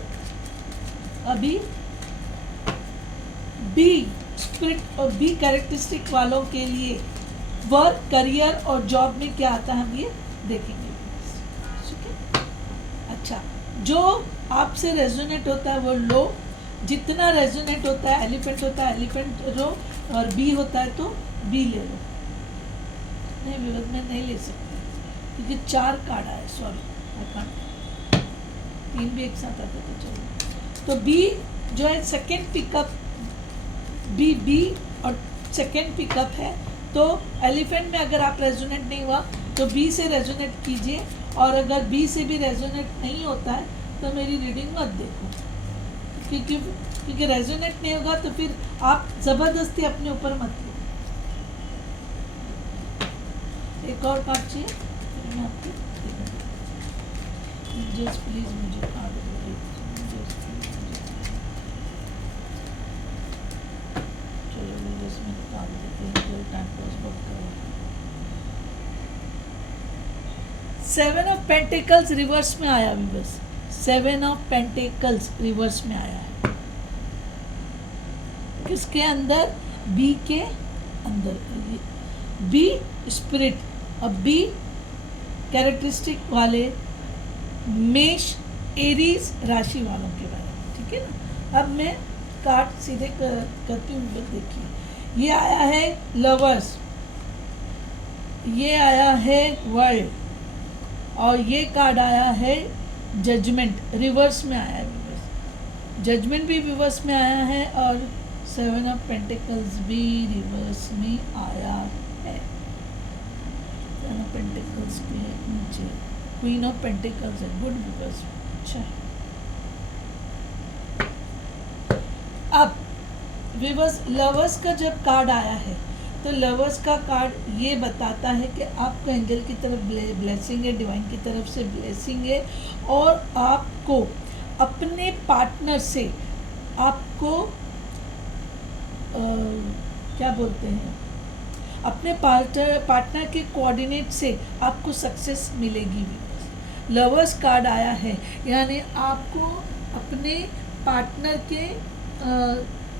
अभी बी स्पिरिट और बी कैरेक्टरिस्टिक वालों के लिए वर्क, करियर और जॉब में क्या आता है हम ये देखेंगे, ठीक है। अच्छा, जो आपसे रेजोनेट होता है वो लो, जितना रेजोनेट होता है एलिफेंट होता है एलिफेंट लो, और बी होता है तो बी ले लो। नहीं विरोध में नहीं ले सकते क्योंकि 4 कार्ड आए, सॉरी 3 भी एक साथ आता तो चलो। तो बी जो है सेकेंड पिकअप, बी और सेकेंड पिकअप है। तो एलिफेंट में अगर आप रेजोनेट नहीं हुआ तो बी से रेजोनेट कीजिए, और अगर बी से भी रेजोनेट नहीं होता है तो मेरी रीडिंग मत देखो, क्योंकि रेजोनेट नहीं होगा तो फिर आप ज़बरदस्ती अपने ऊपर मत लो। एक और कार्ड चाहिए फिर मैं आपको जस्ट प्लीज़ मुझे कार्ड दो, चलो जस्ट मैं निकाल देती हूँ, चलो टाइम पास बहुत करो। 7 ऑफ पेंटिकल्स रिवर्स में आया अभी बस, 7 ऑफ पेंटिकल्स रिवर्स में आया है। किसके अंदर, बी के अंदर, बी स्पिरिट और बी कैरेक्टरिस्टिक वाले मेष एरीज राशि वालों के बारे में, ठीक है ना। अब मैं कार्ड सीधे करती हूँ, देखिए ये आया है लवर्स, ये आया है वर्ल्ड, और ये कार्ड आया है जजमेंट, रिवर्स में आया है रिवर्स, जजमेंट भी रिवर्स में आया है, और 7 ऑफ पेंटिकल्स भी रिवर्स में आया है। 7 ऑफ पेंटिकल्स के नीचे क्वीन ऑफ पेंटिकल्स है, गुड रिवर्स। अच्छा, अब रिवर्स लवर्स का जब कार्ड आया है तो लवर्स का कार्ड ये बताता है कि आपको एंजल की तरफ ब्लेसिंग है, डिवाइन की तरफ से ब्लेसिंग है, और आपको अपने पार्टनर से, आपको क्या बोलते हैं, अपने पार्टनर के कोऑर्डिनेट से आपको सक्सेस मिलेगी। लवर्स कार्ड आया है, यानी आपको अपने पार्टनर के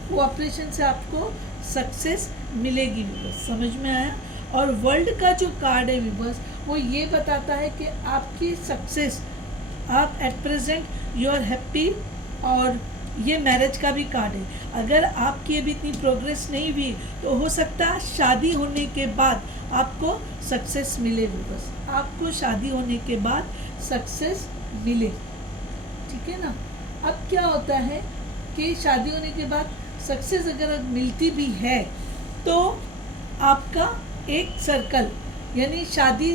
कोऑपरेशन से आपको सक्सेस मिलेगी व्यूअर्स, समझ में आया। और वर्ल्ड का जो कार्ड है व्यूअर्स, वो ये बताता है कि आपकी सक्सेस, आप at present you are happy, और ये मैरिज का भी कार्ड है। अगर आपकी अभी इतनी प्रोग्रेस नहीं हुई तो हो सकता है शादी होने के बाद आपको सक्सेस मिले व्यूअर्स, आपको शादी होने के बाद सक्सेस मिले, ठीक है ना। अब क्या होता है कि शादी होने के बाद सक्सेस अगर मिलती भी है तो आपका एक सर्कल, यानी शादी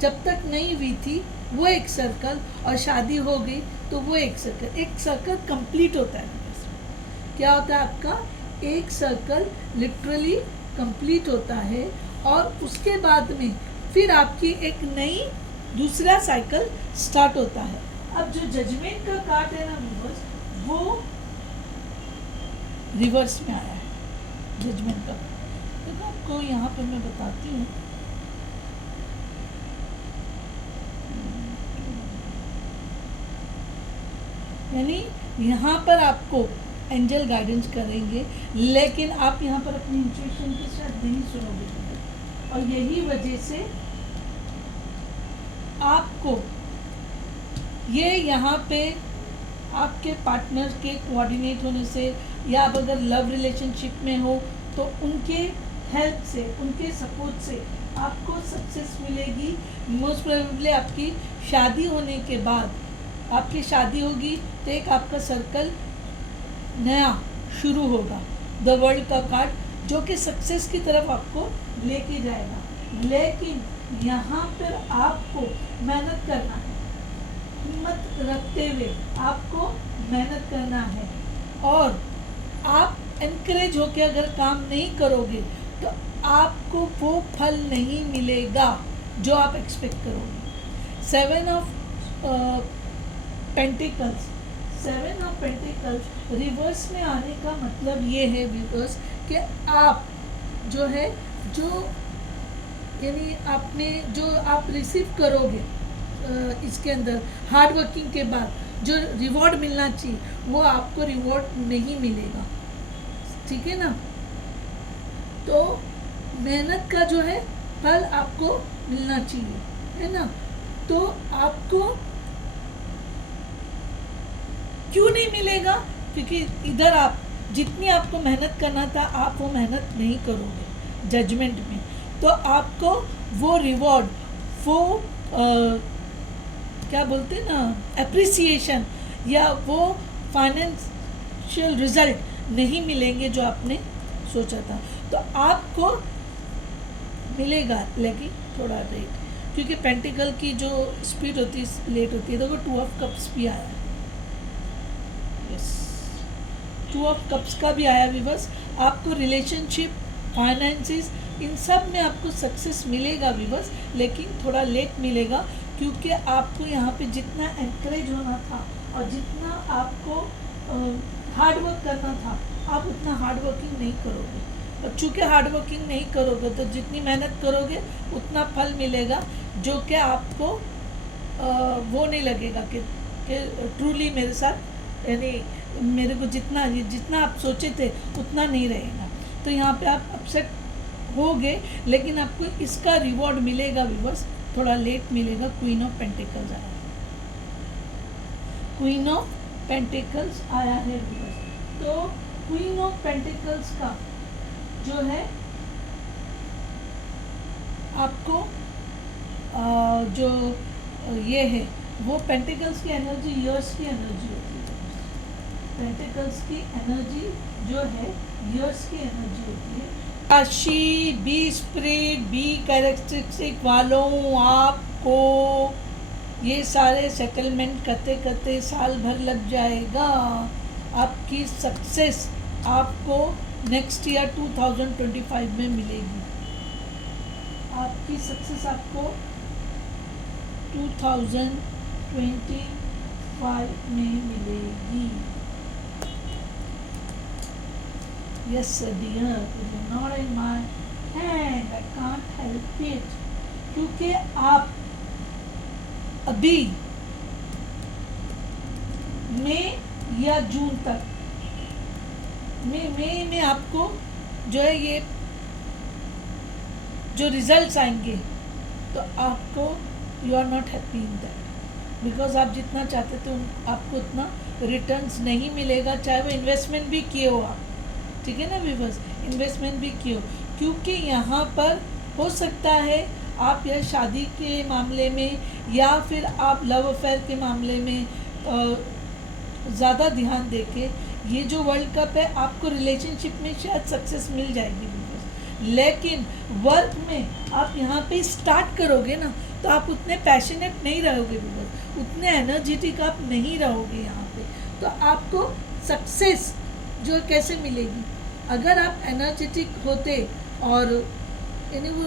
जब तक नहीं हुई थी वो एक सर्कल, और शादी हो गई तो वो एक सर्कल कंप्लीट होता है। क्या होता है, आपका एक सर्कल लिटरली कंप्लीट होता है, और उसके बाद में फिर आपकी एक नई दूसरा साइकिल स्टार्ट होता है। अब जो जजमेंट का कार्ड है ना व्यूअर्स, वो रिवर्स में आया है जजमेंट का। देखो आपको यहाँ पे मैं बताती हूँ, यानी यहाँ पर आपको एंजल गाइडेंस करेंगे, लेकिन आप यहाँ पर अपनी इंट्यूशन के साथ नहीं सुनोगे, और यही वजह से आपको ये यहाँ पे आपके पार्टनर के कोऑर्डिनेट होने से, या आप अगर लव रिलेशनशिप में हो तो उनके हेल्प से, उनके सपोर्ट से आपको सक्सेस मिलेगी। मोस्ट प्रोबेबली आपकी शादी होने के बाद, आपकी शादी होगी तो एक आपका सर्कल नया शुरू होगा, द वर्ल्ड का कार्ड, जो कि सक्सेस की तरफ आपको लेके जाएगा। लेकिन यहाँ पर आपको मेहनत करना है, हिम्मत रखते हुए आपको मेहनत करना है, और आप एनकरेज होकर अगर काम नहीं करोगे तो आपको वो फल नहीं मिलेगा जो आप एक्सपेक्ट करोगे। 7 of pentacles, 7 of pentacles reverse में आने का मतलब ये है व्यूअर्स कि आप जो है, जो यानी आपने जो आप रिसीव करोगे इसके अंदर हार्ड वर्किंग के बाद जो रिवॉर्ड मिलना चाहिए, वो आपको रिवॉर्ड नहीं मिलेगा, ठीक है ना। तो मेहनत का जो है फल आपको मिलना चाहिए, है ना। तो आपको क्यों नहीं मिलेगा? क्योंकि इधर आप जितनी आपको मेहनत करना था, आप वो मेहनत नहीं करोगे जजमेंट में, तो आपको वो रिवॉर्ड, वो क्या बोलते हैं ना, एप्रिसिएशन, या वो फाइनेंशियल रिजल्ट नहीं मिलेंगे जो आपने सोचा था। तो आपको मिलेगा, लेकिन थोड़ा लेट, क्योंकि पेंटिकल की जो स्पीड होती है लेट होती है। देखो 2 ऑफ कप्स भी आया है, यस, 2 ऑफ कप्स का भी आया विवर्स। आपको रिलेशनशिप, फाइनेंसिस, इन सब में आपको सक्सेस मिलेगा विवर्स, लेकिन थोड़ा लेट मिलेगा, क्योंकि आपको यहाँ पे जितना एनकरेज होना था और जितना आपको हार्ड वर्क करना था, आप उतना हार्ड वर्किंग नहीं करोगे। और चूँकि हार्ड वर्किंग नहीं करोगे तो जितनी मेहनत करोगे उतना फल मिलेगा, जो कि आपको वो नहीं लगेगा कि ट्रूली मेरे साथ, यानी मेरे को जितना आप सोचे थे उतना नहीं रहेगा। तो यहाँ पे आप अपसेट होगे, लेकिन आपको इसका रिवॉर्ड मिलेगा विवर्स, थोड़ा लेट मिलेगा। क्वीन ऑफ पेंटिकल्स आया है, क्वीन ऑफ पेंटिकल्स आया है विवर्स। तो क्वीन ऑफ पेंटिकल्स का जो है आपको जो ये है, वो पेंटिकल्स की एनर्जी ईयर्स की एनर्जी होती है। पेंटिकल्स की एनर्जी जो है ईयर्स की एनर्जी होती है। राशि, बी स्पिरिट, बी कैरेक्टरिस्टिक वालों, आपको ये सारे सेटलमेंट करते करते साल भर लग जाएगा। आपकी सक्सेस आपको नेक्स्ट ईयर 2025 में मिलेगी। आपकी सक्सेस आपको 2025 में मिलेगी। Yes, dear, it is not in my hand. I can't help it. क्योंकि आप अभी मई या जून तक, मई में आपको जो है ये जो रिजल्ट्स आएंगे, तो आपको you are not happy in that, because आप जितना चाहते थे आपको उतना रिटर्न्स नहीं मिलेगा, चाहे वो इन्वेस्टमेंट भी किए हो आप, ठीक है ना व्यूअर्स, इन्वेस्टमेंट भी किए हो। क्योंकि यहाँ पर हो सकता है आप या शादी के मामले में या फिर आप लव अफेयर के मामले में ज़्यादा ध्यान देके, ये जो वर्ल्ड कप है आपको रिलेशनशिप में शायद सक्सेस मिल जाएगी व्यूअर्स, लेकिन वर्क में आप यहाँ पे स्टार्ट करोगे ना तो आप उतने पैशनेट नहीं रहोगे व्यूअर्स, उतने एनर्जेटिक आप नहीं रहोगे यहाँ पे। तो आपको सक्सेस जो कैसे मिलेगी? अगर आप एनर्जेटिक होते और यानी वो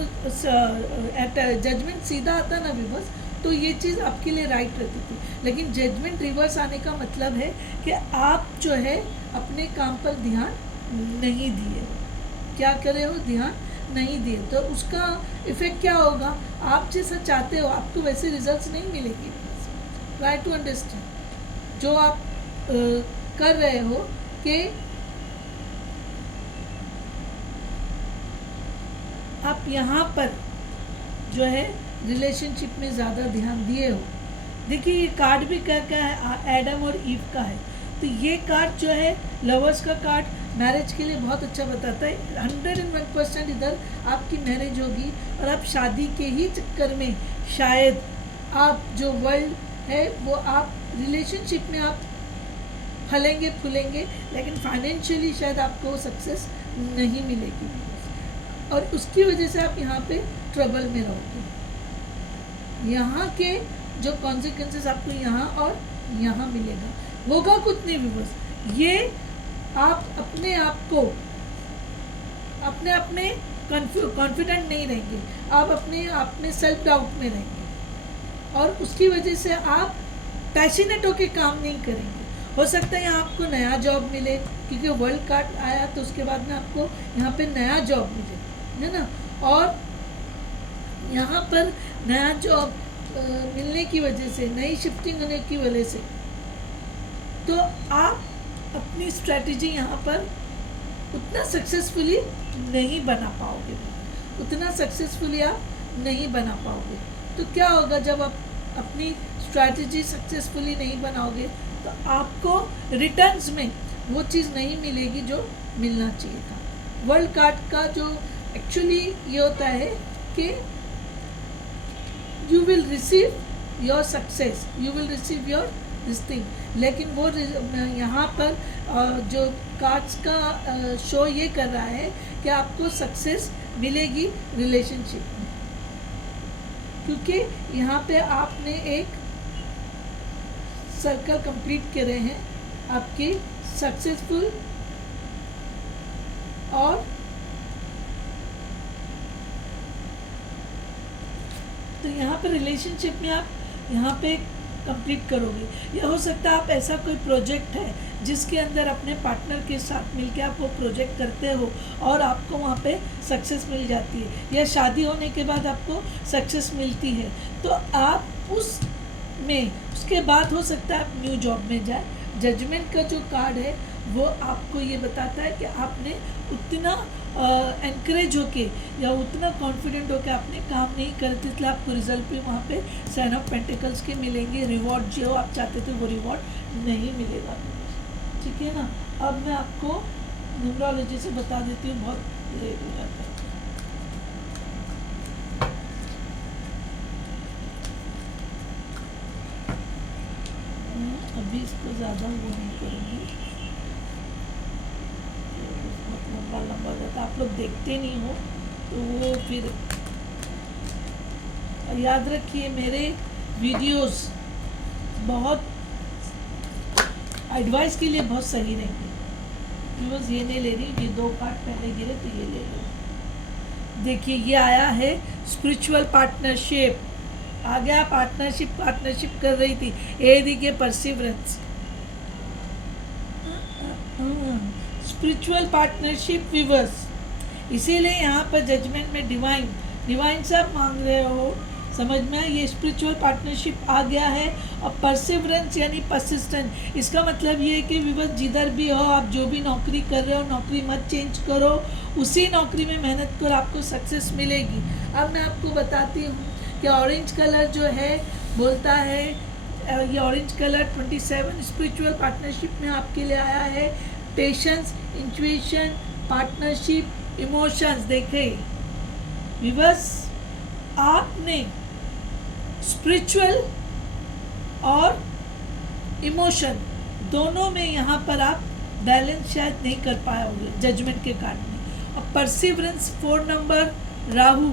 जजमेंट सीधा आता ना व्यूअर्स, तो ये चीज़ आपके लिए राइट रहती थी। लेकिन जजमेंट रिवर्स आने का मतलब है कि आप जो है अपने काम पर ध्यान नहीं दिए, क्या करे हो, ध्यान नहीं दिए, तो उसका इफेक्ट क्या होगा, आप जैसा चाहते हो आपको वैसे रिजल्ट्स नहीं मिलेगी। ट्राई टू अंडरस्टैंड जो आप कर रहे हो कि आप यहाँ पर जो है रिलेशनशिप में ज़्यादा ध्यान दिए हो। देखिए ये कार्ड भी क्या क्या है, एडम और ईव का है। तो ये कार्ड जो है लवर्स का कार्ड मैरिज के लिए बहुत अच्छा बताता है। 101% इधर आपकी मैरिज होगी और आप शादी के ही चक्कर में शायद आप जो वर्ल्ड है वो आप रिलेशनशिप में आप फलेंगे फूलेंगे, लेकिन फाइनेंशियली शायद आपको सक्सेस नहीं मिलेगी और उसकी वजह से आप यहाँ पे ट्रबल में रहोगे। यहाँ के जो कॉन्सिक्वेंसेस आपको यहाँ और यहाँ मिलेगा, होगा कुछ नहीं विवर्स। ये आप अपने आप को अपने कॉन्फिडेंट नहीं रहेंगे, आप अपने आप में सेल्फ डाउट में रहेंगे और उसकी वजह से आप पैशनेट होके काम नहीं करेंगे। हो सकता है यहाँ आपको नया जॉब मिले, क्योंकि वर्ल्ड कार्ड आया तो उसके बाद में आपको यहाँ पे नया जॉब मिले, है ना। और यहाँ पर नया जॉब मिलने की वजह से, नई शिफ्टिंग होने की वजह से, तो आप अपनी स्ट्रैटेजी यहाँ पर उतना सक्सेसफुली नहीं बना पाओगे, उतना सक्सेसफुली आप नहीं बना पाओगे। तो क्या होगा जब आप अपनी स्ट्रैटेजी सक्सेसफुली नहीं बनाओगे तो आपको रिटर्न्स में वो चीज़ नहीं मिलेगी जो मिलना चाहिए था। वर्ल्ड कार्ड का जो एक्चुअली ये होता है कि you will receive your success, you will receive your this thing, लेकिन वो यहाँ पर जो कार्ड्स का शो ये कर रहा है कि आपको सक्सेस मिलेगी रिलेशनशिप में, क्योंकि यहाँ पे आपने एक सर्कल कंप्लीट करे हैं आपकी सक्सेसफुल और तो यहाँ पे रिलेशनशिप में आप यहाँ पे कंप्लीट करोगे। या हो सकता है आप ऐसा कोई प्रोजेक्ट है जिसके अंदर अपने पार्टनर के साथ मिलके आप वो प्रोजेक्ट करते हो और आपको वहाँ पे सक्सेस मिल जाती है, या शादी होने के बाद आपको सक्सेस मिलती है, तो आप उसके बाद हो सकता है आप न्यू जॉब में जाए। जजमेंट का जो कार्ड है वो आपको ये बताता है कि आपने उतना एनकरेज होके या उतना कॉन्फिडेंट होके आपने काम नहीं करते, इसलिए आपको रिजल्ट भी वहाँ पे साइन ऑफ पेंटिकल्स के मिलेंगे। रिवॉर्ड जो आप चाहते थे वो रिवॉर्ड नहीं मिलेगा, ठीक है ना। अब मैं आपको न्यूमरोलॉजी से बता देती हूँ, बहुत लेट हो जाता है। अभी इसको ज़्यादा वो नहीं करूँगी, बहुत लंबा जाता है, आप लोग देखते नहीं हो तो वो फिर। याद रखिए मेरे वीडियोस बहुत एडवाइस के लिए बहुत सही रहेंगे। बस ये नहीं ले रही, ये 2 कार्ड पहले गिरे तो ये ले लो। देखिए ये आया है स्पिरिचुअल पार्टनरशिप, आ गया पार्टनरशिप कर रही थी। ए देखिए परसिवरेंस, स्पिरिचुअल पार्टनरशिप विवर्स, इसीलिए यहाँ पर जजमेंट में डिवाइन से आप मांग रहे हो, समझ में ये स्पिरिचुअल पार्टनरशिप आ गया है। और परसिवरेंस यानी परसिस्टेंट, इसका मतलब ये है कि विवर्स जिधर भी हो आप, जो भी नौकरी कर रहे हो, नौकरी मत चेंज करो, उसी नौकरी में मेहनत करो, आपको सक्सेस मिलेगी। अब मैं आपको बताती हूँ कि ऑरेंज कलर जो है बोलता है, ये ऑरेंज कलर 27 स्पिरिचुअल पार्टनरशिप में आपके लिए आया है। Patience, intuition, partnership, emotions. देखें विवर्स, आपने स्पिरिचुअल और इमोशन दोनों में यहाँ पर आप बैलेंस शायद नहीं कर पाए होंगे जजमेंट के कारण में। और परसिवरेंस 4 नंबर राहु,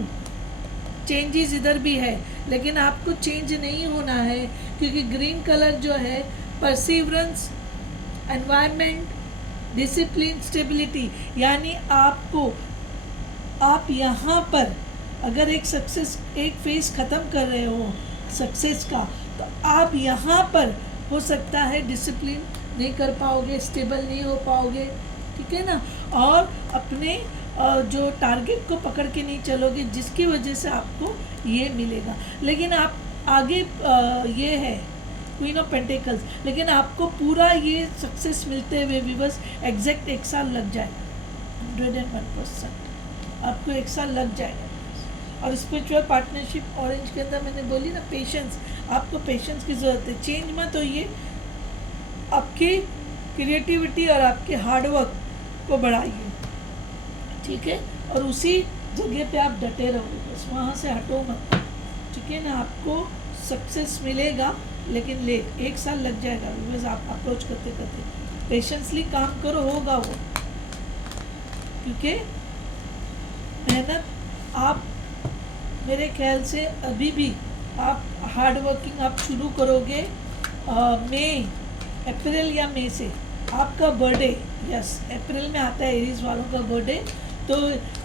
चेंजेस इधर भी है, लेकिन आपको चेंज नहीं होना है, क्योंकि ग्रीन कलर जो है परसिवरेंस, एनवायरनमेंट, डिसिप्लिन, स्टेबिलिटी, यानी आप यहाँ पर अगर एक फेज ख़त्म कर रहे हो, सक्सेस का, तो आप यहाँ पर हो सकता है डिसिप्लिन नहीं कर पाओगे, स्टेबल नहीं हो पाओगे, ठीक है ना, और अपने जो टारगेट को पकड़ के नहीं चलोगे, जिसकी वजह से आपको ये मिलेगा। लेकिन आप आगे ये है क्वीन ऑफ पेंटिकल्स, लेकिन आपको पूरा ये सक्सेस मिलते हुए भी बस एग्जैक्ट 1 साल लग जाएगा, 101% आपको 1 साल लग जाएगा। और स्पिरिचुअल पार्टनरशिप ऑरेंज के अंदर मैंने बोली ना, पेशेंस, आपको पेशेंस की ज़रूरत है। चेंज मत होइए, आपकी क्रिएटिविटी और आपके हार्डवर्क को बढ़ाइए, ठीक है, और उसी जगह पे आप डटे रहोगे, बस वहाँ से हटो मत, ठीक है ना। आपको सक्सेस मिलेगा लेकिन लेट, 1 साल लग जाएगा, बस आप अप्रोच करते करते पेशेंसली काम करो, होगा वो, क्योंकि मेहनत आप, मेरे ख्याल से अभी भी आप हार्ड वर्किंग आप शुरू करोगे मई, अप्रैल या मई से। आपका बर्थडे, यस अप्रैल में आता है एरीज वालों का बर्थडे, तो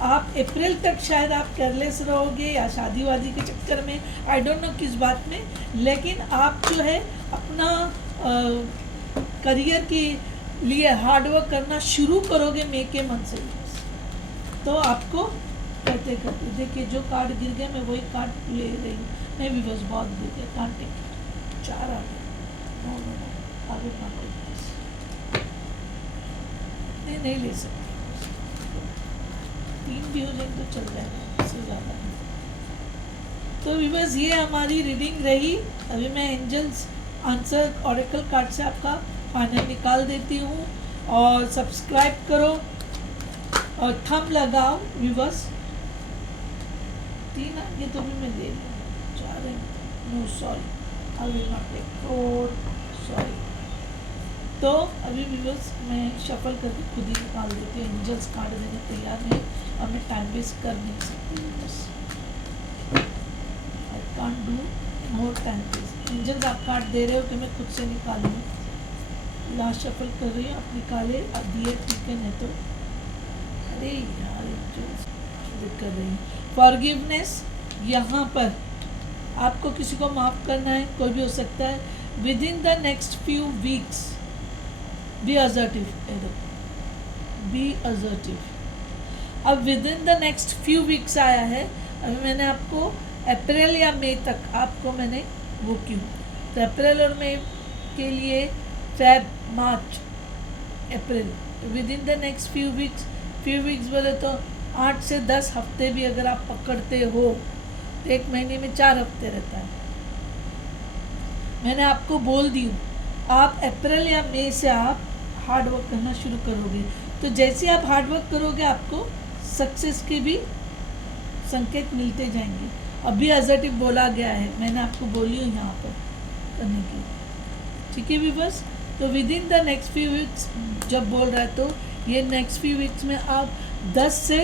आप अप्रैल तक शायद आप केयरलेस रहोगे या शादी वादी के चक्कर में, आई डोंट नो किस बात में, लेकिन आप जो है अपना करियर के लिए हार्डवर्क करना शुरू करोगे मई के मंथ से। तो आपको करते करते देखिए, जो कार्ड गिर गया मैं वही कार्ड ले रही हूँ, मैं भी बस बहुत गिर गया, कांटे 4 आ गया, नो नो नो, आगे ना नहीं ले सकते, 3 भी हो जाए तो चल जाएगा, इससे ज़्यादा नहीं। तो बस ये हमारी रीडिंग रही। अभी मैं एंजल्स आंसर ऑरेकल कार्ड से आपका फाइनल निकाल देती हूँ, और सब्सक्राइब करो और थंब लगाओ व्यूवर्स। 3 आगे तो भी मैं ले लूँ, 4 है, no sorry, I will not take 4, sorry. तो अभी व्यूवर्स मैं शफल करके खुद ही निकाल देती हूँ, एंजल्स कार्ड देने तैयार नहीं, और मैं टाइम वेस्ट कर नहीं सकती viewers, I can't do more time waste. Angels आप कार्ड दे रहे हो कि मैं खुद से निकालूँ, लास्ट शफल कर रही हूँ, आप निकाले, आप दिए, ठीक है, नहीं तो अरे यार एंजल्स कर रही हूँ। फॉरगिवनेस, यहाँ पर आपको किसी को माफ़ करना है, कोई भी हो सकता है, within the next few weeks be assertive, be assertive. अब within the next few weeks आया है, अभी मैंने आपको अप्रैल या मई तक आपको मैंने वो क्यों, तो अप्रैल और मई के लिए Feb, March, April, with in the next few weeks बोले तो 8 से 10 हफ्ते भी अगर आप पकड़ते हो तो 1 महीने में 4 हफ्ते रहता है। मैंने आपको बोल दी हूँ, आप अप्रैल या मई से आप हार्ड वर्क करना शुरू करोगे, तो जैसे आप हार्ड वर्क करोगे आपको सक्सेस के भी संकेत मिलते जाएंगे। अभी असर्टिव बोला गया है, मैंने आपको बोली हूँ यहाँ पर करने की, ठीक है भी बस। तो with in the next few weeks जब बोल रहा है, तो ये नेक्स्ट फ्यू वीक्स में आप 10 से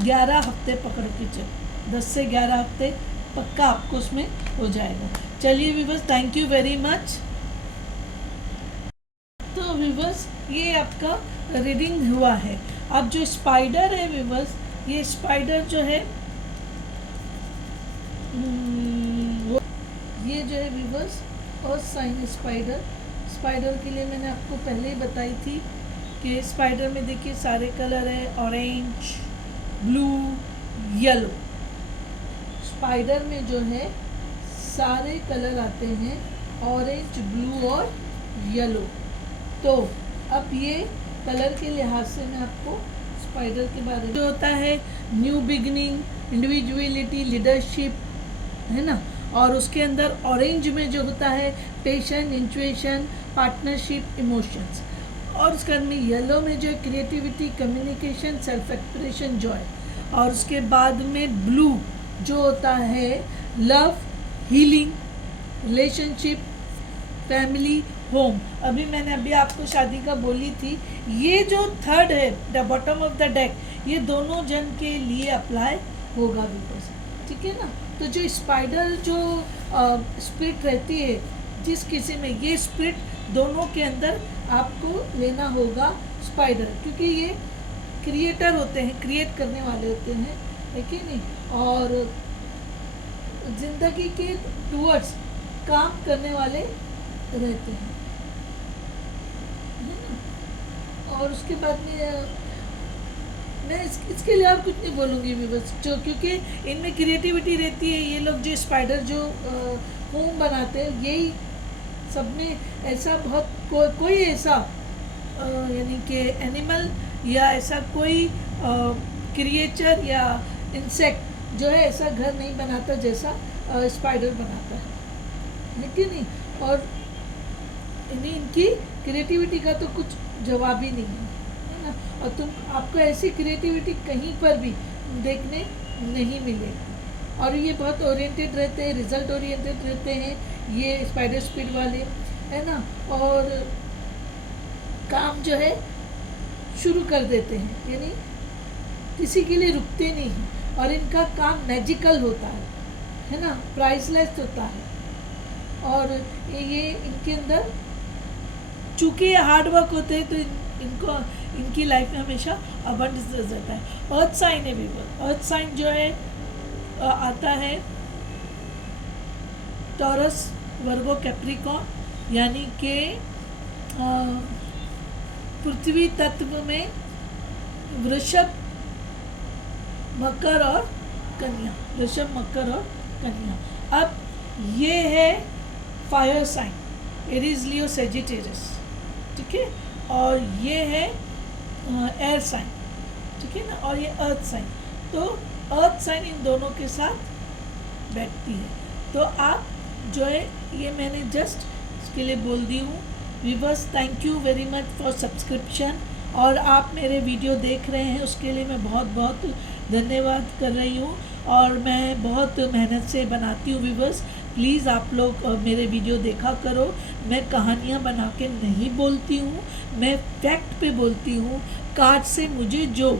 11 हफ्ते पकड़ के चलो, 10 से 11 हफ्ते पक्का आपको उसमें हो जाएगा। चलिए viewers, thank you very much. तो व्यूवर्स ये आपका रीडिंग हुआ है। अब जो स्पाइडर है व्यूवर्स, ये स्पाइडर जो है ये जो है व्यूवर्स और साइन स्पाइडर के लिए मैंने आपको पहले ही बताई थी कि स्पाइडर में देखिए सारे कलर है, ऑरेंज, ब्लू, येलो। स्पाइडर में जो है सारे कलर आते हैं, ऑरेंज, ब्लू और येलो। तो अब ये कलर के लिहाज से मैं आपको स्पाइडर के बारे में, जो होता है न्यू बिगनिंग, इंडिविजुअलिटी, लीडरशिप, है ना, और उसके अंदर ऑरेंज में जो होता है पेशन, इंट्यूशन, पार्टनरशिप, इमोशंस, और उसके बाद में येलो में जो है creativity, communication, self expression, Joy, और उसके बाद में ब्लू जो होता है love, healing, relationship, family, home. अभी मैंने अभी आपको शादी का बोली थी, ये जो थर्ड है the bottom of the deck, ये दोनों जन के लिए अप्लाई होगा बिल्कुल, ठीक है ना। तो जो स्पाइडर जो स्पिरिट रहती है जिस किसी में, ये स्पिरिट दोनों के अंदर आपको लेना होगा स्पाइडर, क्योंकि ये क्रिएटर होते हैं, क्रिएट करने वाले होते हैं, है कि नहीं। और ज़िंदगी के टूवर्ड्स काम करने वाले रहते हैं, है ना। और उसके बाद में मैं इसके लिए और कुछ नहीं बोलूँगी भी, बस जो क्योंकि इनमें क्रिएटिविटी रहती है। ये लोग जो स्पाइडर जो होम बनाते हैं, यही सब में ऐसा बहुत कोई ऐसा यानी कि एनिमल या ऐसा कोई क्रिएचर या इंसेक्ट जो है ऐसा घर नहीं बनाता जैसा स्पाइडर बनाता है कि नहीं। और इनकी क्रिएटिविटी का तो कुछ जवाब ही नहीं है ना। और आपको ऐसी क्रिएटिविटी कहीं पर भी देखने नहीं मिलेगी। और ये बहुत ओरिएंटेड रहते हैं, रिजल्ट ओरिएंटेड रहते हैं ये स्पाइडर स्पीड वाले, है ना। और काम जो है शुरू कर देते हैं, यानी किसी के लिए रुकते नहीं हैं। और इनका काम मैजिकल होता है ना, प्राइसलेस होता है। और ये इनके अंदर चूँकि हार्ड वर्क होते हैं तो इनकी लाइफ में हमेशा अबंडेंस रहता है। अर्थ साइन है भी, अर्थ साइन जो है आता है टॉरस, वर्गो, कैप्रिकॉर्न, यानी कि पृथ्वी तत्व में वृषभ, मकर और कन्या, वृषभ, मकर और कन्या। अब ये है fire sign, Aries, Leo, Sagittarius, ठीक है। और ये है एयर साइन, ठीक है ना। और ये अर्थ साइन, तो अर्थ साइन इन दोनों के साथ बैठती है। तो आप जो है ये मैंने जस्ट इसके लिए बोल दी हूँ। Viewers, thank you very much for subscription. और आप मेरे वीडियो देख रहे हैं उसके लिए मैं बहुत बहुत धन्यवाद कर रही हूँ। और मैं बहुत मेहनत से बनाती हूँ व्यूअर्स, प्लीज़ आप लोग मेरे वीडियो देखा करो। मैं कहानियाँ बना के नहीं बोलती हूँ, मैं फैक्ट पे बोलती हूँ। कार्ड से मुझे जो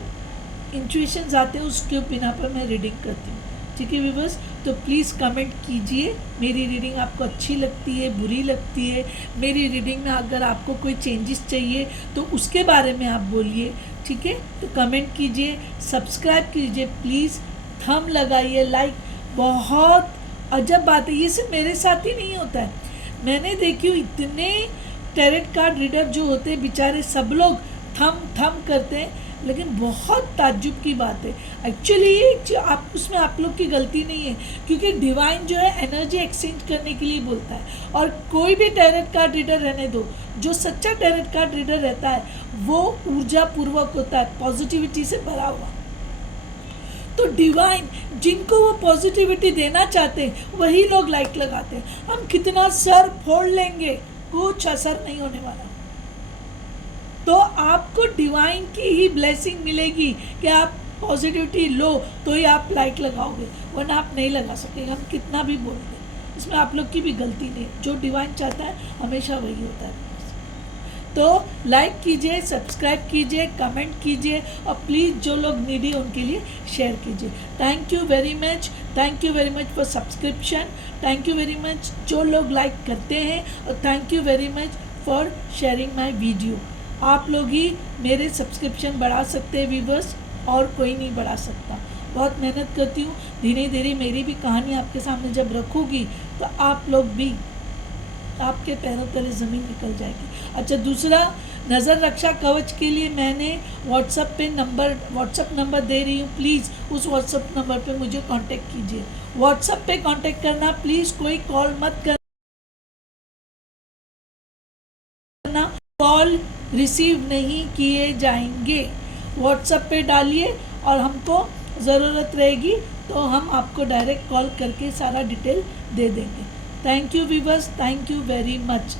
इंट्यूशंस आते हैं उसके बिना पर मैं रीडिंग करती हूँ, ठीक है व्यूअर्स। तो प्लीज़ कमेंट कीजिए, मेरी रीडिंग आपको अच्छी लगती है, बुरी लगती है। मेरी रीडिंग में अगर आपको कोई चेंजेस चाहिए तो उसके बारे में आप बोलिए, ठीक है। तो कमेंट कीजिए, सब्सक्राइब कीजिए प्लीज़, थंब लगाइए, लाइक। बहुत अजब बात है, ये सिर्फ मेरे साथ ही नहीं होता है। मैंने देखी हूँ इतने टैरेट कार्ड रीडर जो होते हैं बेचारे सब लोग थंब करते हैं, लेकिन बहुत ताज्जुब की बात है। एक्चुअली ये उसमें आप लोग की गलती नहीं है, क्योंकि डिवाइन जो है एनर्जी एक्सचेंज करने के लिए बोलता है। और कोई भी टैरेट कार्ड रीडर रहने दो, जो सच्चा टैरेट कार्ड रीडर रहता है वो ऊर्जा पूर्वक होता है, पॉजिटिविटी से भरा हुआ। तो डिवाइन जिनको वो पॉजिटिविटी देना चाहते हैं वही लोग लाइक लगाते हैं। हम कितना सर फोड़ लेंगे, कुछ असर नहीं होने वाला। तो आपको डिवाइन की ही ब्लेसिंग मिलेगी कि आप पॉजिटिविटी लो तो ही आप लाइक लगाओगे, वरना आप नहीं लगा सकेंगे, हम कितना भी बोल दें। इसमें आप लोग की भी गलती नहीं, जो डिवाइन चाहता है हमेशा वही होता है। तो लाइक कीजिए, सब्सक्राइब कीजिए, कमेंट कीजिए, और प्लीज़ जो लोग नीडी उनके लिए शेयर कीजिए। Thank you very much for subscription. Thank you very much जो लोग लाइक करते हैं, और thank you very much for sharing my video. आप लोग ही मेरे सब्सक्रिप्शन बढ़ा सकते हैं व्यूवर्स, और कोई नहीं बढ़ा सकता। बहुत मेहनत करती हूँ, धीरे धीरे मेरी भी कहानी आपके सामने जब रखूँगी तो आप लोग भी, आपके पैरों तले ज़मीन निकल जाएगी। अच्छा, दूसरा, नज़र रक्षा कवच के लिए मैंने व्हाट्सअप नंबर दे रही हूँ। प्लीज़ उस व्हाट्सअप नंबर पे मुझे कांटेक्ट कीजिए। व्हाट्सअप पे कांटेक्ट करना, प्लीज़ कोई कॉल मत करना, कॉल रिसीव नहीं किए जाएंगे। व्हाट्सएप पे डालिए और हमको ज़रूरत रहेगी तो हम आपको डायरेक्ट कॉल करके सारा डिटेल दे देंगे। Thank you viewers, thank you very much.